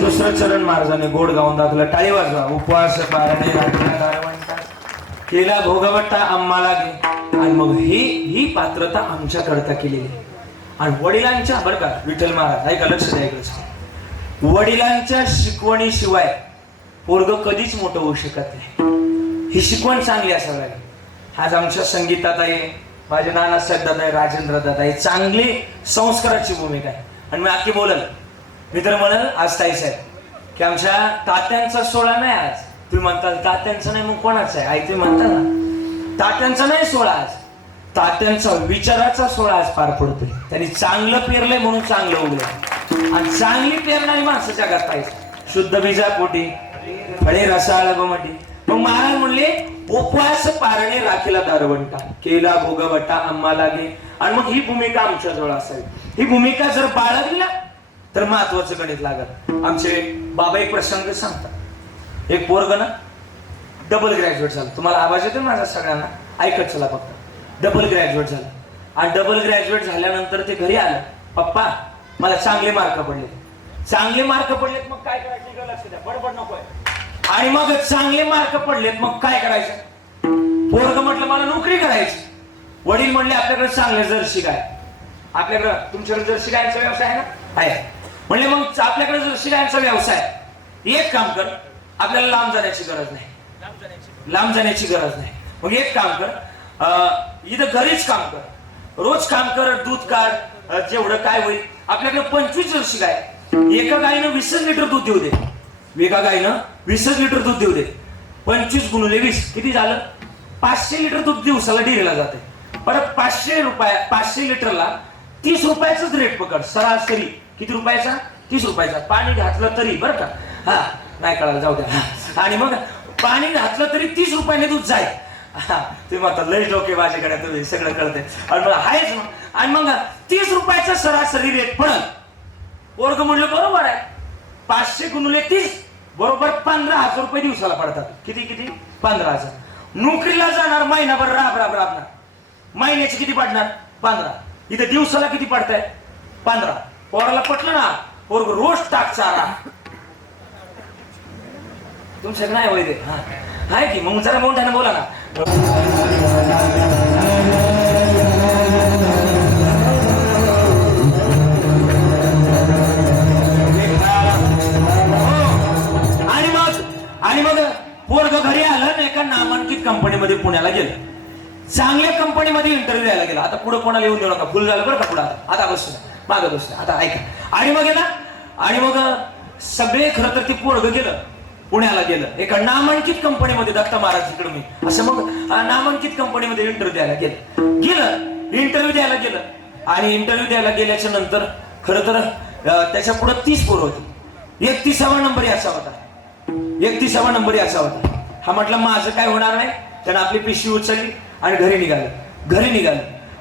दुसरं चरण महाराजांनी गोड गाऊन दाखवलं. टाळी वाजवा. उपवास पारणे राखला दारवंटा, केला भोगवट्टा आम्हाला गे. आणि मग ही पात्रता आमच्या करता केलेली. आणि वडिलांच्या बरं का विठ्ठल महाराज ऐका, लक्ष द्या इकडे. वडिलांच्या शिकवणीशिवाय पोरग कधीच मोठं होऊ शकत नाही. ही शिकवण चांगली असावी लागेल. आज आमच्या संगीतात आहे, माझे नानासाहेब दादा आहे, राजेंद्र दादा आहे, चांगली संस्काराची भूमिका आहे. आणि मी आखी बोलल, मी तर म्हणल आज ताई साहेब की आमच्या तात्यांचा सोहळा नाही आज. तुम्ही म्हणताल तात्यांचा नाही, मग कोणाचा आहे? आई तुम्ही म्हणता ना, तात्यांचा नाही सोहळा आज, तात्यांचा विचाराचा सोहळा आज पार पडतोय. त्यांनी चांगलं पेरलंय म्हणून चांगलं उगलंय. आणि चांगली पेरणारी माणसं जगात पाहिजे. शुद्ध बीजापोटी फळे रसाळ गोमटी. मग महाराज म्हणले उपवास पारणे राखीला दारवंटा, केला भोगवटा आम्हाला गे. आणि मग ही भूमिका आमच्या जवळ असावी. ही भूमिका जर बाळगली ना तर महत्वाचं गणित लागत. आमचे बाबा एक प्रसंग सांगतात. एक पोरग ना डबल ग्रॅज्युएट झालं. तुम्हाला आवाज येतो माझा सगळ्यांना? ऐकत चला फक्त. डबल ग्रॅज्युएट झालं आणि डबल ग्रॅज्युएट झाल्यानंतर ते घरी आलं, पप्पा मला चांगले मार्क पडले. चांगले मार्क पडलेत मग काय करायचं? लक्ष द्या, बडबड नकोय. आणि मग चांगले मार्क पडलेत मग काय करायचं? पोरग म्हटलं मला नोकरी करायची. वडील म्हणले आपल्याकडे चांगले जर्सी गाय, आपल्याकडे तुमच्याकडे जर्सी गायचा व्यवसाय आहे ना? आहे. म्हणले मग आपल्याकडे जर्सी गायचा व्यवसाय, एक काम कर, आपल्याला लांब जाण्याची गरज नाही. लांब जाण्याची गरज नाही. मग एक काम कर, इथं घरीच काम कर, रोज काम कर, दूध काढ, जेवढं काय होईल. आपल्याकडे 25 जर्सी गाय, एका गायीनं 20 लिटर दूध देऊ दे. एका गायीनं 20 लिटर दूध देऊ दे. 25 गुणिले 20 किती झालं? 500 लिटर दूध दिवसाला डेअरीला जाते. परत 500 लिटरला 30 रुपयाचाच रेट पकड. सरासरी किती रुपयाचा? 30 रुपयाचा. पाणी घातलं तरी बरं का, हा नाही कळालं, जाऊ द्या. आणि मग पाणी घातलं तरी 30 रुपयाने दूध जाईल. तुम्ही म्हणता लय डोके माझ्याकडे, तुम्ही सगळं कळते. आणि मग आहेच मग. आणि मग 30 रुपयाचा सरासरी रेट पडल. पोरग म्हणलं बरोबर आहे. 500 गुणिले 30 बरोबर 15,000 रुपये दिवसाला पडतात. किती किती? 15,000. नोकरीला जाणार, महिनाभर राबणार, महिन्याचे किती पडणार? 15. इथे दिवसाला किती पडताय? 15. पोराला पटलं ना, पोरग रोज टाक चारा. तुमच्याकडे नाही होय ते? आहे की? मग जरा मोठ्यानं बोला ना. आणि मग पोरग घरी आलं ना, एका नामांकित कंपनीमध्ये पुण्याला गेलं. चांगले इंटरव्ह्यू द्यायला गेला. आता पुढे कोणाला येऊन देऊ नका, फुल झालं बरं का पुढे. आता बसू मागं बसू. आता ऐका. आणि मग गेला आणि मग सगळे खरं तर ते पोरग गेलं पुण्याला गेलं एका नामांकित कंपनीमध्ये. दत्ता महाराज तिकडे मी असं मग नामांकित कंपनीमध्ये इंटरव्ह्यू द्यायला गेलं इंटरव्ह्यू द्यायला गेलं. आणि इंटरव्ह्यू द्यायला गेल्याच्या नंतर खरं तर त्याच्या पुढे 30 पोरं होती. 31वा नंबर याचा होता. 31वा नंबर याचा होता. हा म्हटलं माझं काय होणार नाही. त्यानं आपली पिशवी उचलली आणि घरी निघालं.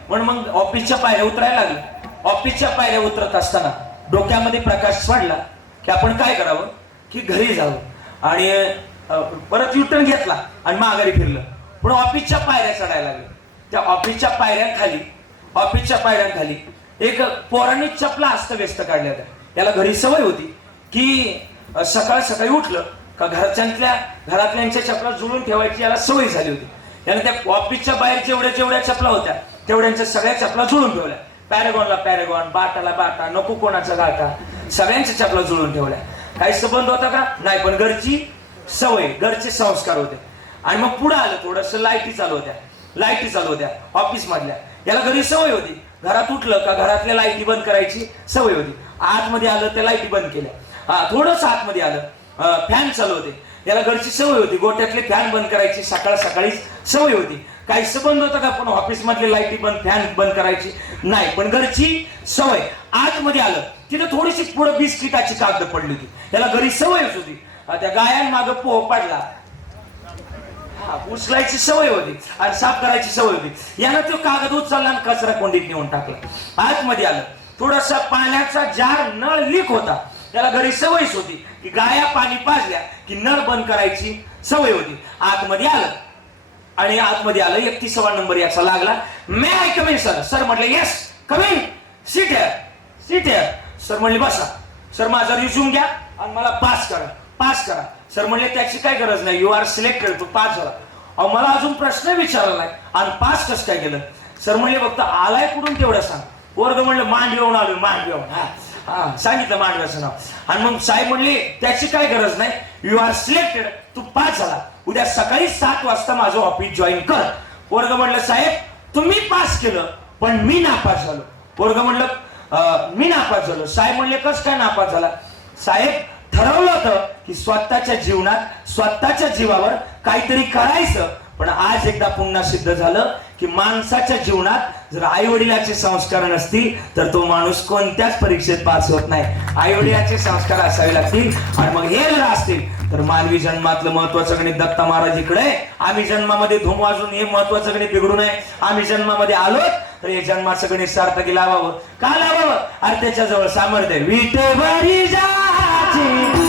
पण मग ऑफिसच्या पायऱ्या उतरायला लागलं. ऑफिसच्या पायऱ्या उतरत असताना डोक्यामध्ये प्रकाश पडला की आपण काय करावं की घरी जावं. आणि परत युटर्न घेतला आणि माघारी फिरलं. पण ऑफिसच्या पायऱ्या चढायला लागल्या. त्या ऑफिसच्या पायऱ्यांखाली एक पोरांनी चपला अस्तव्यस्त काढल्या होत्या. त्याला घरी सवय होती की सकाळी उठलं का घरातल्यांच्या चपला जुळून ठेवायची याला सवय झाली होती. याने त्या ऑफिसच्या बाहेर जेवढ्या चपला होत्या तेवढ्यांच्या सगळ्या चपला जुळून ठेवल्या. पॅरेगॉनला पॅरेगॉन, बाटाला बाटा, नको कोणाचा गाटा, सगळ्यांच्या चपला जुळून ठेवल्या. काही संबंध होता का नाही, पण घरची सवय, घरचे संस्कार होते. आणि मग पुढे आलं थोडस, लाईटी चालू होत्या ऑफिस मधल्या. याला घरी सवय होती, घरात उठलं का घरातल्या लाईटी बंद करायची सवय होती. आतमध्ये आलं त्या लाईटी बंद केल्या. थोडंसं आतमध्ये आलं, फॅन चालू होते. याला घरची सवय होती, गोट्यातले फॅन बंद करायची सकाळीच सवय होती. काही संबंध होता का पण ऑफिस मधले लाईटी बंद, फॅन बंद करायची नाही, पण घरची सवय. आतमध्ये आलं तिथं थोडीशी पुढे बिस्किटाची कागद पडली होती. याला घरी सवयच होती. त्या गायांमागं पोह पडला, उचलायची सवय होती आणि साफ करायची सवय होती. यानं तो कागद उचलला आणि कचरा कोंडीत नेऊन टाकला. आतमध्ये आलं, थोडासा पाण्याचा जार, नळ लीक होता. त्याला घरी सवयच होती की गाया पाणी पाजल्या की नळ बंद करायची सवय होती. आतमध्ये आलं 31वा नंबर याचा लागला. May I come in sir. Sir म्हटले yes come in, sit here. Sir म्हणले बसा. सर माझा रिझ्यूम घ्या आणि मला पास करा. सर म्हणले त्याची काय गरज नाही, यू आर सिलेक्टेड, तू पास झाला. अहो मला अजून प्रश्न विचारला नाही आणि पास कसं काय केलं. सर म्हणले फक्त आलाय कुठून तेवढं सांग. वर्ग म्हणलं मांडवीहून आलो, मांडवीहून. सांगितलं मांडव्याचं नाव. आणि मग साहेब म्हणले त्याची काय गरज नाही, यू आर सिलेक्टेड, तू पास झाला, उद्या सकाळी 7 वाजता माझं ऑफिस जॉईन कर. वर्ग म्हणलं साहेब तुम्ही पास केलं पण मी नापास झालो. वर्ग म्हणलं मी नापास झालो. साहेब म्हणले कसं काय नापास झाला. साहेब ठरवलं होतं की स्वतःच्या जीवावर काहीतरी करायचं, पण आज एकदा पुन्हा सिद्ध झालं की माणसाच्या जीवनात जर आई वडिलाचे संस्कार नसतील तर तो माणूस कोणत्याच परीक्षेत पास होत नाही. आई वडिलाचे संस्कार असावे लागतील. आणि मग हे जर असतील तर मानवी जन्मातलं महत्वाचं गणित दत्ता महाराज इकडे. आम्ही जन्मामध्ये धूम वाजून हे महत्वाचं गणित बिघडू नये. आम्ही जन्मामध्ये आलो तर हे जन्माचं गणित सार्थकी लावावं. का लावावं, अरे त्याच्या जवळ सामर्थ्य. विटेवरी जाची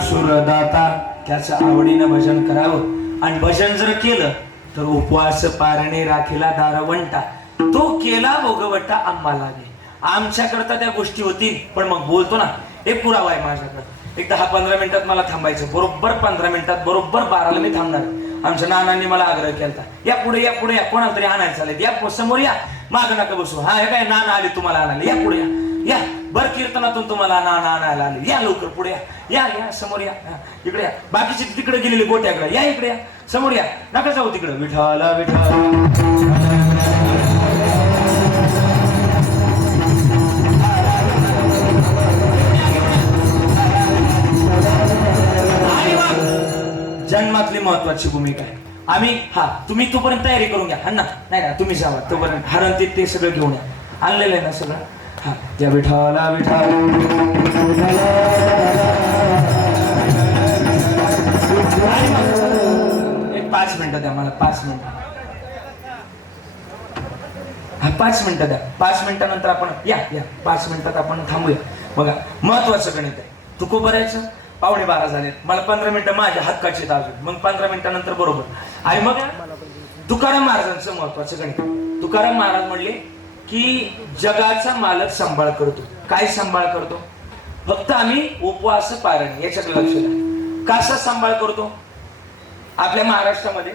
सुरदाता. त्याचं आवडीनं भजन करावं. आणि भजन जर केलं तर उपवास पारणे राखीला दारवंटा, तो केला भोगवटा आम्हा लागे. आमच्याकरता त्या गोष्टी होतील, पण मग बोलतो ना हे पुरावा आहे माझ्याकडे. एक 10-15 मिनिटात मला थांबायचं. बरोबर 15 मिनिटात, बरोबर 12ला मी थांबणार. आमच्या नानांनी मला आग्रह केला, या पुढे या कोणाला तरी आणायचं चालेल, या समोर या, माग नका बसू. हा हे काय नाना आले तुम्हाला आणायला, या पुढे या. भर कीर्तनातून तुम्हाला आणायला आले. या लवकर पुढे या या समोर या, इकडे या. बाकीचे तिकडे गेलेले गोट्याकडे या, इकडे या, समोर या, नका जाऊ तिकडे. विठाला विठाला जन्मातली महत्वाची भूमिका आहे. आम्ही तुम्ही तोपर्यंत तयारी करून घ्या. हा ना, नाही ना, तुम्ही जावा तोपर्यंत हरण ते सगळं घेऊन या. आणलेलं आहे ना सगळं. या विठाला विठाला एक 5 मिनिटं द्या मला. 5 मिनिटं. 5 मिनिटं द्या. 5 मिनिटानंतर आपण या 5 मिनिटात आपण थांबूया. बघा, महत्वाचं गणित आहे. तुको बरायचं. 11:15 झाले. मला 15 मिनिटं माझ्या हक्काचे अजून. मग 15 मिनिटानंतर बरोबर. आणि मग तुकाराम महाराजांचं महत्वाचं गणित. तुकाराम महाराज म्हणले की जगाचा मालक सांभाळ करतो. काय सांभाळ करतो? फक्त आम्ही उपवास पारण याच्याकडे लक्ष द्या. कसा सांभाळ करतो? आपल्या महाराष्ट्रामध्ये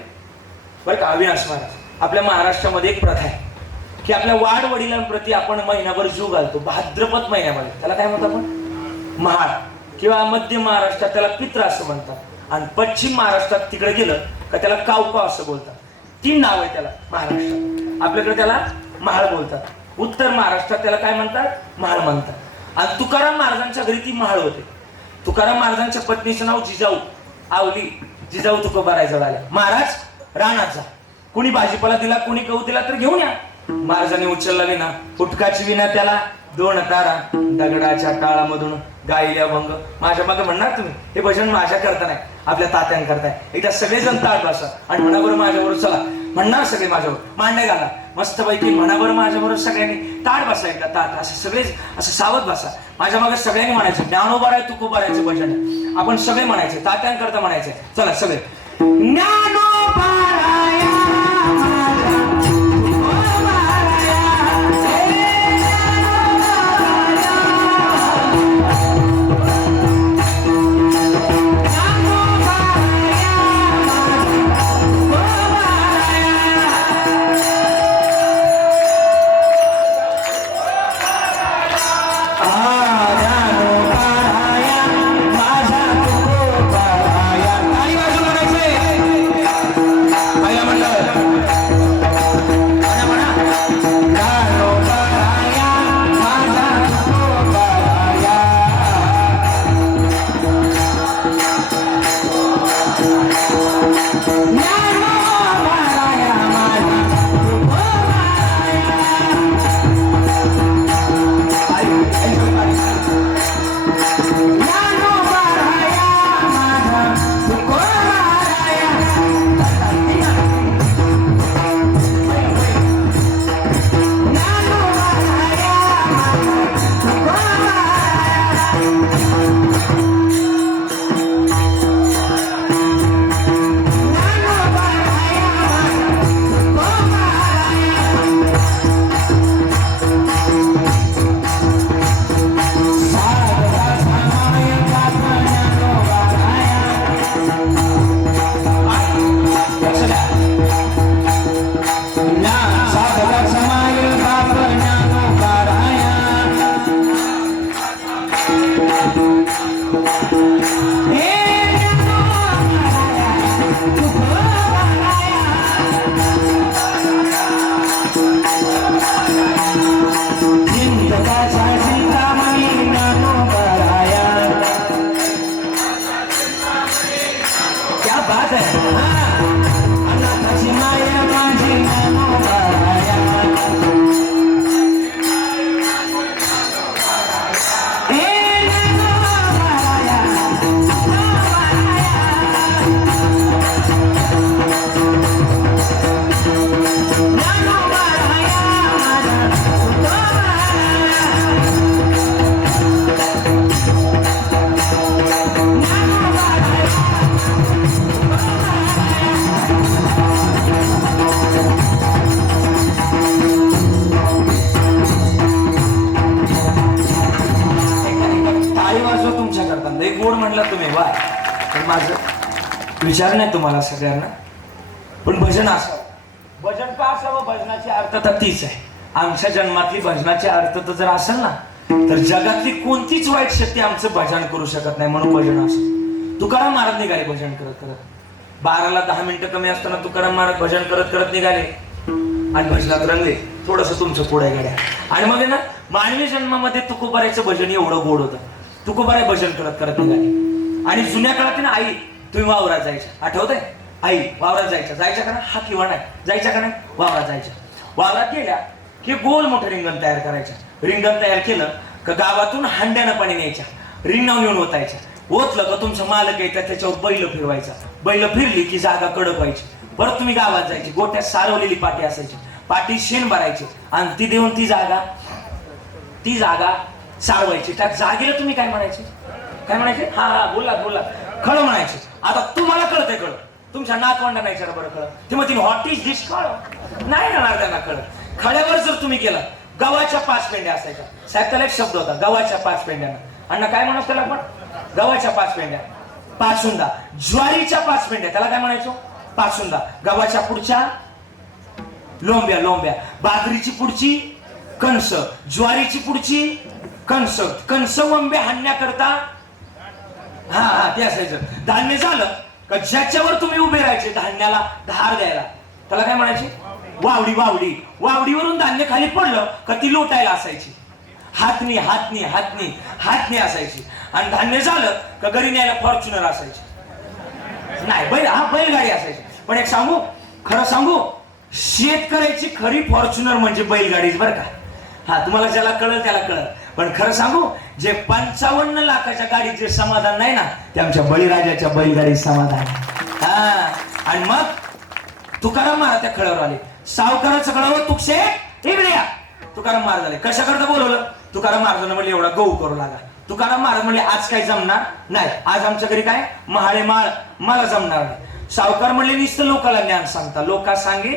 बरं का, अविनाश महाराज, आपल्या महाराष्ट्रामध्ये एक प्रथा आहे की आपल्या वाढ वडिलांप्रती आपण महिनाभर जीव घालतो. भाद्रपद महिन्यामध्ये त्याला काय म्हणतो आपण? महाळ. किंवा मध्य महाराष्ट्रात त्याला पित्र असं म्हणतात. आणि पश्चिम महाराष्ट्रात तिकडे गेलं का त्याला कावका असं बोलतात. 3 नाव आहे त्याला महाराष्ट्रात. आपल्याकडे त्याला महाळ बोलतात. उत्तर महाराष्ट्रात त्याला काय म्हणतात? महाळ म्हणतात. आणि तुकाराम महाराजांच्या घरी ती महाळ होते. तुकाराम महाराजांच्या पत्नीचं नाव जिजाऊ. आवली जिजाऊ तुकोबाराय जवळ महाराज रानात जा. कुणी भाजीपाला दिला, कुणी गहू दिला तर घेऊन या. महाराजांनी उचलला विना, फुटकाची विना त्याला 2 तारा. दगडाच्या टाळामधून गायल्या भंग. माझ्या मागे म्हणणार तुम्ही हे भजन माझ्या करता नाही, आपल्या तात्यांकरताय. एकदा सगळेजण ताट बसा आणि म्हणा बरं माझ्याबरोबर चला. म्हणणार सगळे माझ्यावर मांडे घाला मस्तपैकी. म्हणा बरं माझ्याबरोबर सगळ्यांनी ताट बसा. एकदा ताट असं सगळेच असं सावध बसा. माझ्या मागे सगळ्यांनी म्हणायचं ज्ञानोबाराय तुकोबारायचं भजन आपण सगळे म्हणायचे, तात्यांकरता म्हणायचे. चला सगळे. ज्ञानोबाराय विचार नाही तुम्हाला सगळ्यांना, पण भजन असावं. भजन का असावं? भजनाची अर्थता तीच आहे. आमच्या जन्मातली भजनाची अर्थता जर असेल ना तर जगातली कोणतीच वाईट शक्ती आमचं भजन करू शकत नाही, म्हणून भजन असं. तुकाराम महाराज निघाले भजन करत करत. 12ला 10 मिनिटं कमी असताना तुकाराम महाराज भजन करत करत निघाले आणि भजनात रंगले. थोडस तुमचं पुढे गाड्या. आणि मग ना मानवी जन्मामध्ये तुकोबारायचं भजन एवढं गोड होतं. तुकोबाराय भजन करत करत निघाले. आणि जुन्या काळात ना आई तुम्ही वावरात जायच्या, आठवतंय? आई वावरात जायच्या का ना? हा किंवा नाही जायच्या का नाही? वावरात जायच्या. वावरात गेल्या की गोल मोठं रिंगण तयार करायचं. रिंगण तयार केलं का गावातून हांड्यानं पाणी न्यायच्या, रिंगणावर नेऊन ओतायच्या. ओतलं का तुमचं मालक येतात त्याच्यावर बैल फिरवायचा. बैल फिरली की जागा कडक व्हायची. परत तुम्ही गावात जायची. गोट्यात सारवलेली पाटी असायची. पाटी शेण भरायची आणि ती देऊन ती जागा सारवायची. त्या जागेला तुम्ही काय म्हणायचे? काय म्हणायचे? हा हा बोला बोला. खळ म्हणायचे. आता तुम्हाला कळतंय खळ, तुमच्या नातवंडा नाही विचारा बरं खळ. ते मग व्हॉट इज दिस खळ? नाही राहणार त्यांना खळ. खळ्यावर जर तुम्ही केलं, गव्हाच्या 5 पेंड्या असायच्या. साहेब त्याला एक शब्द होता, गव्हाच्या 5 पेंड्यानं. अण्णा काय म्हणत त्याला आपण? गव्हाच्या 5 पेंड्या. पाचुंदा. ज्वारीच्या 5 पेंड्या, त्याला काय म्हणायचो? पाचुंदा. गव्हाच्या पुढच्या लोंब्या. बाजरीची पुढची कणस. ज्वारीची पुढची कणस. कणस वंब्या हाणण्याकरता हा ते असायचं. धान्य झालं का ज्याच्यावर तुम्ही उभे राहायचे धान्याला धार द्यायला, त्याला काय म्हणायचे? वावडी. वावडीवरून धान्य खाली पडलं का ती लोटायला असायची. हातनी असायची. आणि धान्य झालं का घरी न्यायला फॉर्च्युनर असायची. नाही बैलगाडी असायची. पण एक सांगू, खरं सांगू, शेतकऱ्याची खरी फॉर्च्युनर म्हणजे बैलगाडीच बरं का. हा तुम्हाला ज्याला कळलं त्याला कळलं. पण खरं सांगू, जे 55 लाखाच्या गाडीत जे समाधान नाही ना, ते आमच्या बळीराजाच्या बैलगाडी समाधान. हा. आणि मग तुकाराम महाराज त्या खळावर आले. सावकाराचं कळावं तुकशे इकडे या. तुकाराम महाराज आले. कशा करता बोलवलं? तुकाराम महाराजांना म्हणले एवढा गहू करू लागा. तुकाराम महाराज म्हणले आज काही जमणार नाही, आज आमच्या घरी काय महाळे माळ, मला जमणार नाही. सावकार म्हणले नुसतं लोकाला ज्ञान सांगता, लोका सांगे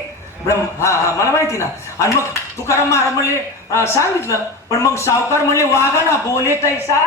ब्रह्म. हा मला माहिती ना. आणि मग तुकाराम महाराज म्हणले सांगितलं. पण मग सावकार म्हणले वागा ना, बोले तैसा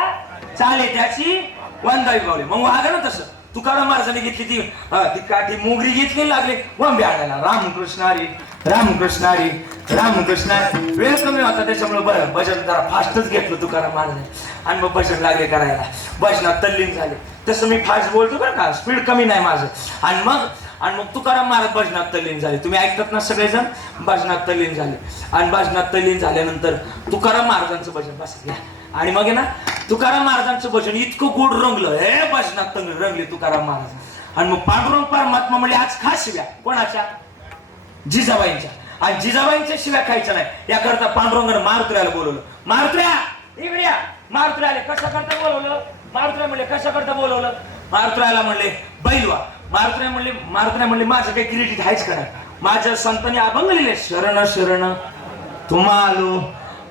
चाले त्याची वंदावी पावले. मग वागा ना तसं. तुकाराम महाराजांनी घेतली ती काठी मोगरी घेतली, लागले वंबे आणायला. रामकृष्ण हरी रामकृष्ण हरी रामकृष्ण. वेळ कमी होता त्याच्यामुळे बरं भजन जरा फास्टच घेतलं तुकाराम महाराजांनी. आणि मग भजन लागले करायला. भजनात तल्लीन झाले. तसं मी फास्ट बोलतो बरं का, स्पीड कमी नाही माझं. आणि मग तुकाराम महाराज भजनात तल्लीन झाले. तुम्ही ऐकतात ना सगळेजण, भजनात तल्लीन झाले. आणि भजनात तल्लीन झाल्यानंतर तुकाराम महाराजांचं भजन बस घ्या. आणि मग आहे ना तुकाराम महाराजांचं भजन इतकं गोड रंगलं, हे भजनात रंगले तुकाराम महाराज. आणि मग पांडुरंग परमात्मा म्हणले आज खा शिव्या. कोणाच्या? जिजाबाईंच्या. आणि जिजाबाईंच्या शिव्या खायच्या नाही याकरता पांडुरंगानं मारुत्र्याला बोलवलं. मारुत्र्या इकडे या. मारुत्र्या आले. कशा करता बोलवलं? मारुत्र्या म्हणले कशा करता बोलवलं? मारुत्र्याला म्हणले बैलवा. मारुत्र्या म्हणले माझं काही क्रेडिट आहेच का? माझ्या संतांनी अभंग लिहिले, शरण शरण तुम्हालो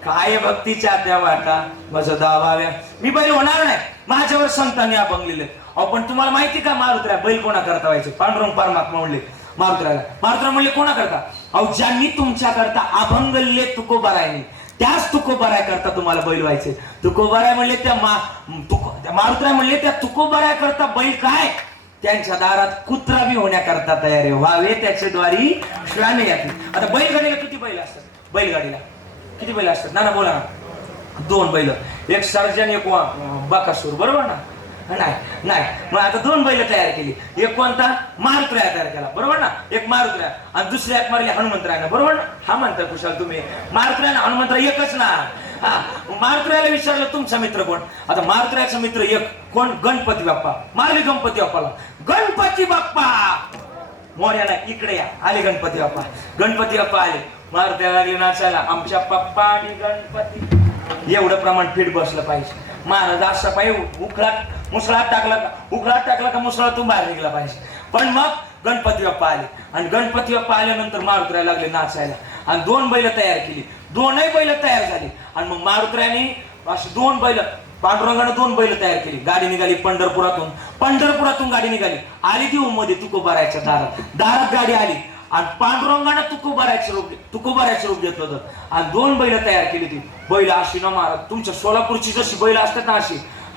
काय भक्तीच्या त्या वाटा माझं दावाव्या. मी बैल होणार नाही, माझ्यावर संतांनी अभंग लिहिले. अहो पण तुम्हाला माहिती का मारुत्र्या बैल कोणा करता व्हायचे? पांडुरंग परमात्मा म्हणले मारुत्र्याला म्हणले कोणा करता? अहो ज्यांनी तुमच्या करता अभंग लिहिले तुकोबारायने, त्याच तुकोबाराय करता तुम्हाला बैल व्हायचे. तुकोबाराय म्हणले त्या मारुत्र्या म्हणले त्या तुकोबाराय करता बैल काय? त्यांच्या दारात कुत्रा बी होण्याकरता तयार व्हावे, त्याच्या द्वारी श्वाने यातील. आता बैलगाडीला किती बैल असतात? बैलगाडीला किती बैल असतात? ना बोला ना. 2 बैल, एक सर्जन एक बकासूर, बरोबर ना? नाही. मग आता 2 बैल तयार केली. एक कोणता? मारुत्र्या तयार केला, बरोबर ना? एक मारुत्र्या. आणि दुसरी एक मारली हनुमंतरायनं, बरोबर ना? हा म्हणता कुशाल तुम्ही. मारुत्र्यानं हनुमंतराय एकच ना. हा मारुत्र्याला विचारलं तुमचा मित्र कोण? आता मारुत्र्याचा मित्र एक कोण? गणपती बाप्पा. मारली गणपती बाप्पाला. गणपती बाप्पा मोर्याला इकडे या. आले गणपती बाप्पा आले. मारुत्र्या लागले नाचायला, आमच्या पप्पा आणि गणपती. एवढं प्रमाण फिट बसलं पाहिजे. महाराज असा पाहिजे मुसळात टाकला का मुसळातून बाहेर निघला पाहिजे. पण मग गणपती बाप्पा आले. आणि गणपती बाप्पा आल्यानंतर मारुत्र्याला लागले नाचायला. आणि 2 बैल तयार केली. 2ही बैल तयार झाली. आणि मग मारुत्र्याने अशी 2 बैल, पांडुरंगाने 2 बैल तयार केली. गाडी निघाली पंढरपुरातून गाडी निघाली. आली ती मध्ये तुकोबारायच्या दारात गाडी आली. आणि पांडुरंगाने तुकोबारायचं रूप घेतलं होतं. आणि 2 बैल तयार केली. ती बैल अशी ना महाराज तुमच्या सोलापूरची जशी बैल असतात ना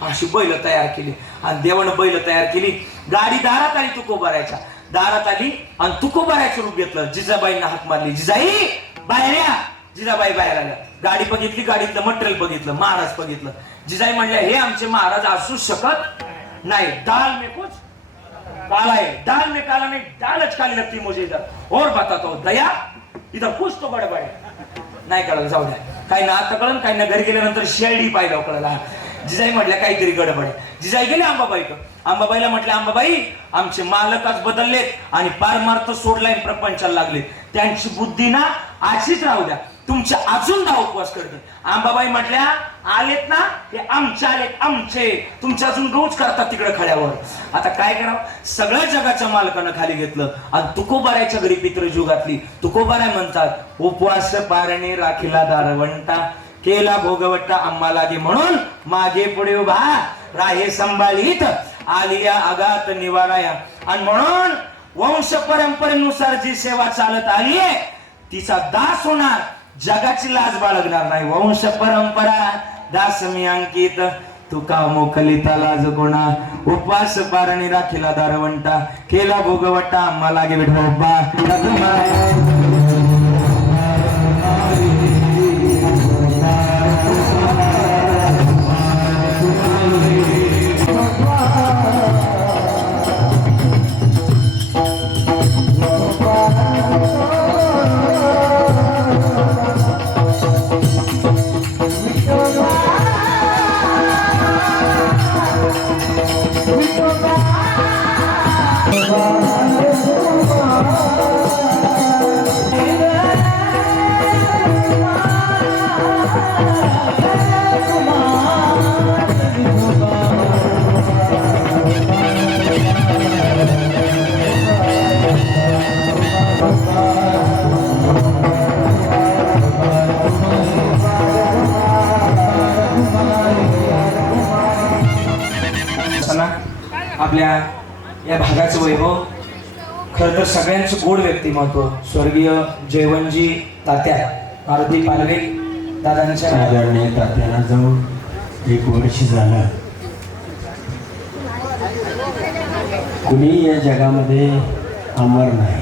अशी बैल तयार केली. आणि देवानं बैल तयार केली. गाडी दारात आली, तुकोबारायच्या दारात आली आणि तुकोबारायचं रूप घेतलं. जिजाबाईंना हाक मारली, जिजाई बाहेर या. जिजाबाई बाहेर आल्या, गाडी बघितली, गाडीतलं मटेरियल बघितलं, महाराज बघितलं. जिजाई म्हणल्या हे आमचे महाराज असू शकत नाही. दाल में कुछ काला है, दाल में काला नहीं, दालच काली लगती मुझे इधर, और बताता हूं दया इधर कुछ तो गडबड आहे. नाही कळलं, जाऊ द्या. काही ना आता कळलं, काही ना घरी गेल्यानंतर शेळी पाहिलं कळलं. जिजाई म्हटल्या काहीतरी गडबड आहे. जिजाई गेले अंबाबाईकडे. अंबाबाईला म्हटलं अंबाबाई आमचे मालकच बदललेत आणि पारमार्थ सोडलाय, प्रपंचाला लागले. त्यांची बुद्धी ना अशीच राहू द्या, तुमचे अजून 10 उपवास करते. अंबाबाई म्हटल्या आलेत ना हे आमचे आलेत, आमचे, तुमचे अजून रोज करतात तिकडे खड्यावर. आता काय करावं, सगळ्या जगाच्या मालकानं खाली घेतलं आणि तुकोबारायच्या घरी पितृजीव घातली. तुकोबाराय म्हणतात उपवास पारणे राखीला दारवंटा, केला भोगवट्टा आम्हा लागे, म्हणून मागे पुढे उभा राहे संभाळीत, आलिया आगात निवाराया. आणि म्हणून वंश परंपरेनुसार जी सेवा चालत आली आहे तिचा दास होणार, जगाची लाज बाळगणार नाही. वंश परंपरा दास मी अंकित, तुका मोकलिता लाज कोणा, उपवास पारणी राखीला दारवंटा, केला भोगवट्टा आम्हा लागे विठोबा. आपल्या या भागाचं वैभव, खरं तर सगळ्यांचं गोड व्यक्तिमत्व स्वर्गीय जयवंतजी तात्या मारुती पालवे दादांच्या आदरणीय तात्यांना जाऊन 1 वर्ष झालं. कुणी या जगामध्ये अमर नाही,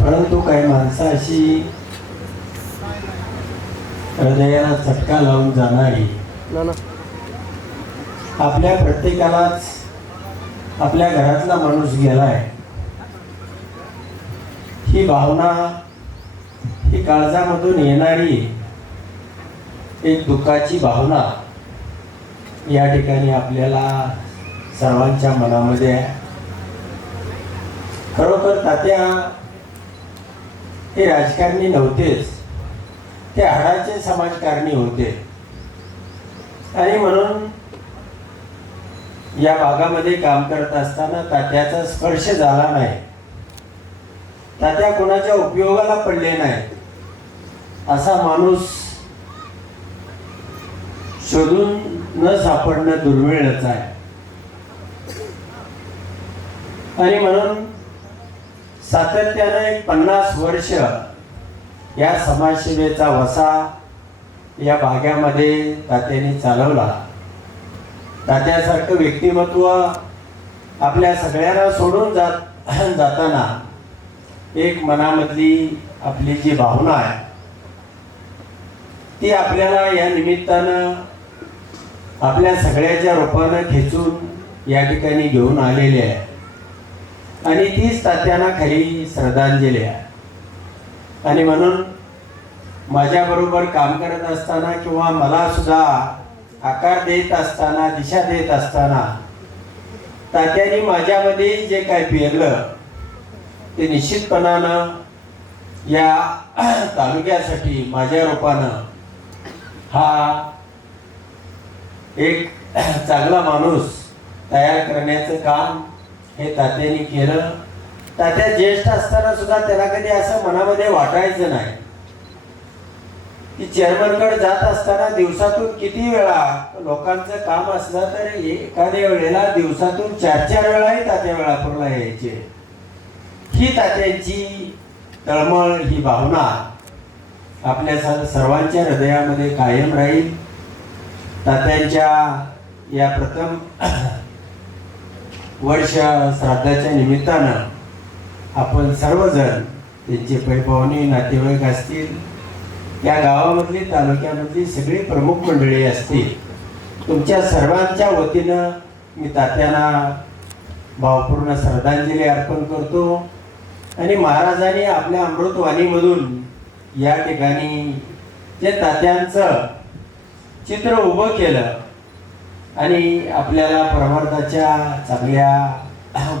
परंतु काही माणसं अशी हृदयाला चटका लावून जाणारी, आपल्या प्रत्येकालाच आपल्या घरातला माणूस गेलाय ही भावना, ही काळजामधून येणारी एक दुःखाची भावना या ठिकाणी आपल्याला सर्वांच्या मनामध्ये आहे. खरोखर तात्या हे राजकारणी नव्हतेच, ते हाडाचे समाजकारणी होते. आणि म्हणून या भागामध्ये काम करत असताना तात्याचा स्पर्श झाला नाही, तात्या कोणाच्या उपयोगाला पडले नाही, असा माणूस शोधून न सापडणं दुर्मिळच आहे. आणि म्हणून सातत्याने 50 वर्ष या समाजसेवेचा वसा या भागामध्ये तात्याने चालवला. तात्यासारखं व्यक्तिमत्व आपल्या सगळ्यांना सोडून जाताना एक मनामधली आपली जी भावना आहे ती आपल्याला या निमित्तानं आपल्या सगळ्याच्या रूपानं खेचून या ठिकाणी घेऊन आलेली आहे. आणि तीच तात्यांना खरी श्रद्धांजली आहे. आणि म्हणून माझ्याबरोबर काम करत असताना किंवा मला सुद्धा आकार देत असताना, दिशा देत असताना तात्यांनी माझ्यामध्ये जे काय पेरलं ते निश्चितपणानं या तालुक्यासाठी माझ्या रूपानं हा एक चांगला माणूस तयार करण्याचं काम हे तात्यांनी केलं. तात्या ज्येष्ठ असताना सुद्धा त्याला कधी असं मनामध्ये वाटायचं नाही की चेअरमनकडे जात असताना दिवसातून किती वेळा लोकांचं काम असलं तर एखाद्या वेळेला दिवसातून 4-4 वेळाही तात्या वेळापूरला यायचे. ही तात्यांची तळमळ, ही भावना आपल्या सर्वांच्या हृदयामध्ये कायम राहील. तात्यांच्या या प्रथम वर्ष श्राद्धाच्या निमित्तानं आपण सर्वजण त्यांचे पैपावणे नातेवाईक असतील, या गावामधली तालुक्यामधली सगळी प्रमुख मंडळी असतील, तुमच्या सर्वांच्या वतीनं मी तात्यांना भावपूर्ण श्रद्धांजली अर्पण करतो. आणि महाराजांनी आपल्या अमृतवाणीमधून या ठिकाणी जे तात्यांचं चित्र उभं केलं आणि आपल्याला परमार्थाच्या चांगल्या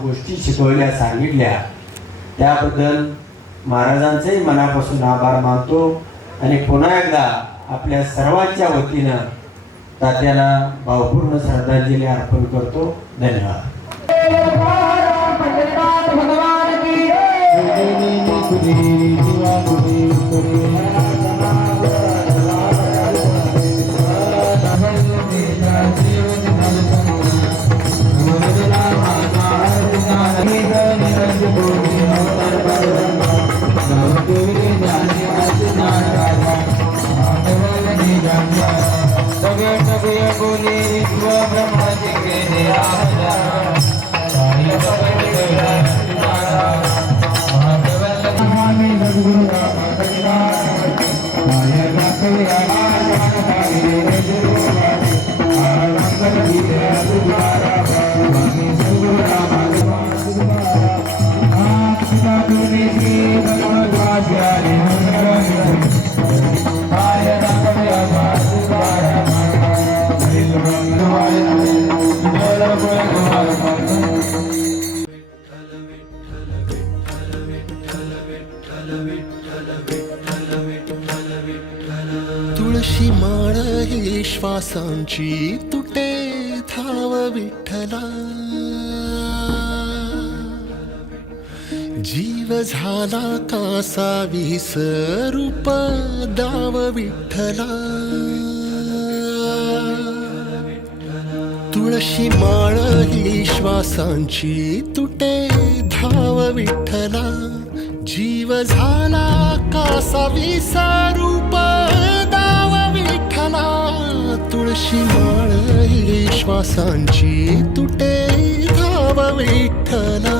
गोष्टी शिकवल्या, सांगितल्या, त्याबद्दल महाराजांचंही मनापासून आभार मानतो. आणि पुन्हा एकदा आपल्या सर्वांच्या वतीनं तात्यांना भावपूर्ण श्रद्धांजली अर्पण करतो. धन्यवाद. तुळशी माळ ही श्वासांची तुटे धाव विठ्ठला, जीव झाला कासा विसरूप दाव विठ्ठला. तुळशी माळ ही श्वासांची तुटे धाव विठ्ठला, जीव झाला कासा विसरूप दाव विठ्ठला. तुळशी माळ ही श्वासांची तुटे धाव विठ्ठला.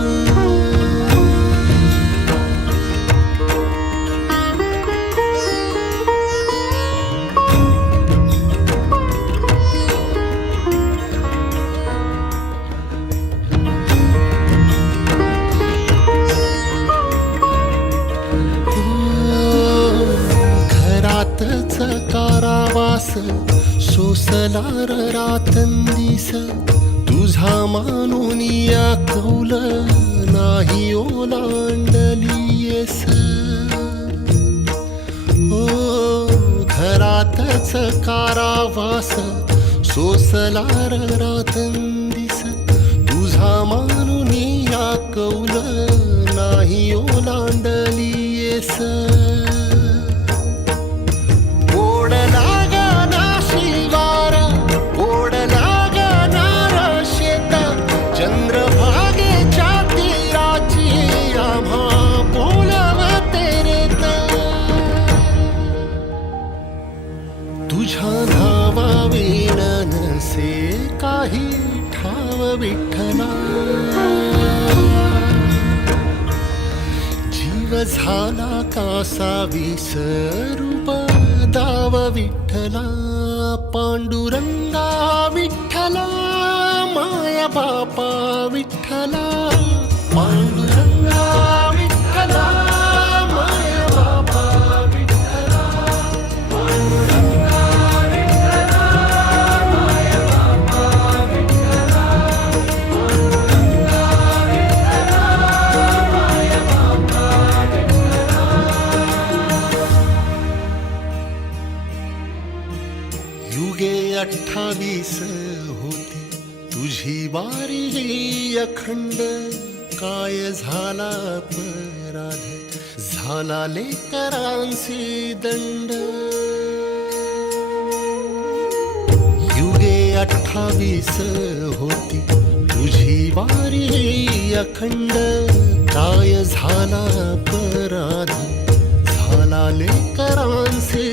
कारावास सोसला रातंदिस, तुझा मानून या कौल नाही ओलांडलीयस. ओ घरातच कारावास सोसला रातंदिस, तुझा मानून या कौल नाही ओलांडलीयस. तुझ्या नावा वीण नसे काही ठाव विठ्ठला, जीव झाला कासा विसरूप दाव विठ्ठला. पांडुरंगा विठ्ठला, माया बापा विठ्ठला. पांडुरंगा विठ्ठला, माया बापा विठ्ठला. पांडुरंगा विठ्ठला, माया बापा विठ्ठला. पांडुरंगा विठ्ठला, माया बापा विठ्ठला. युगे 28 होती तुझी वारी ही अखंड, काय झाला अपराध झाला लेकरांसी दंड. युगे 28 होती तुझी वारी ही अखंड, काय झाला अपराध झाला लेकरांसी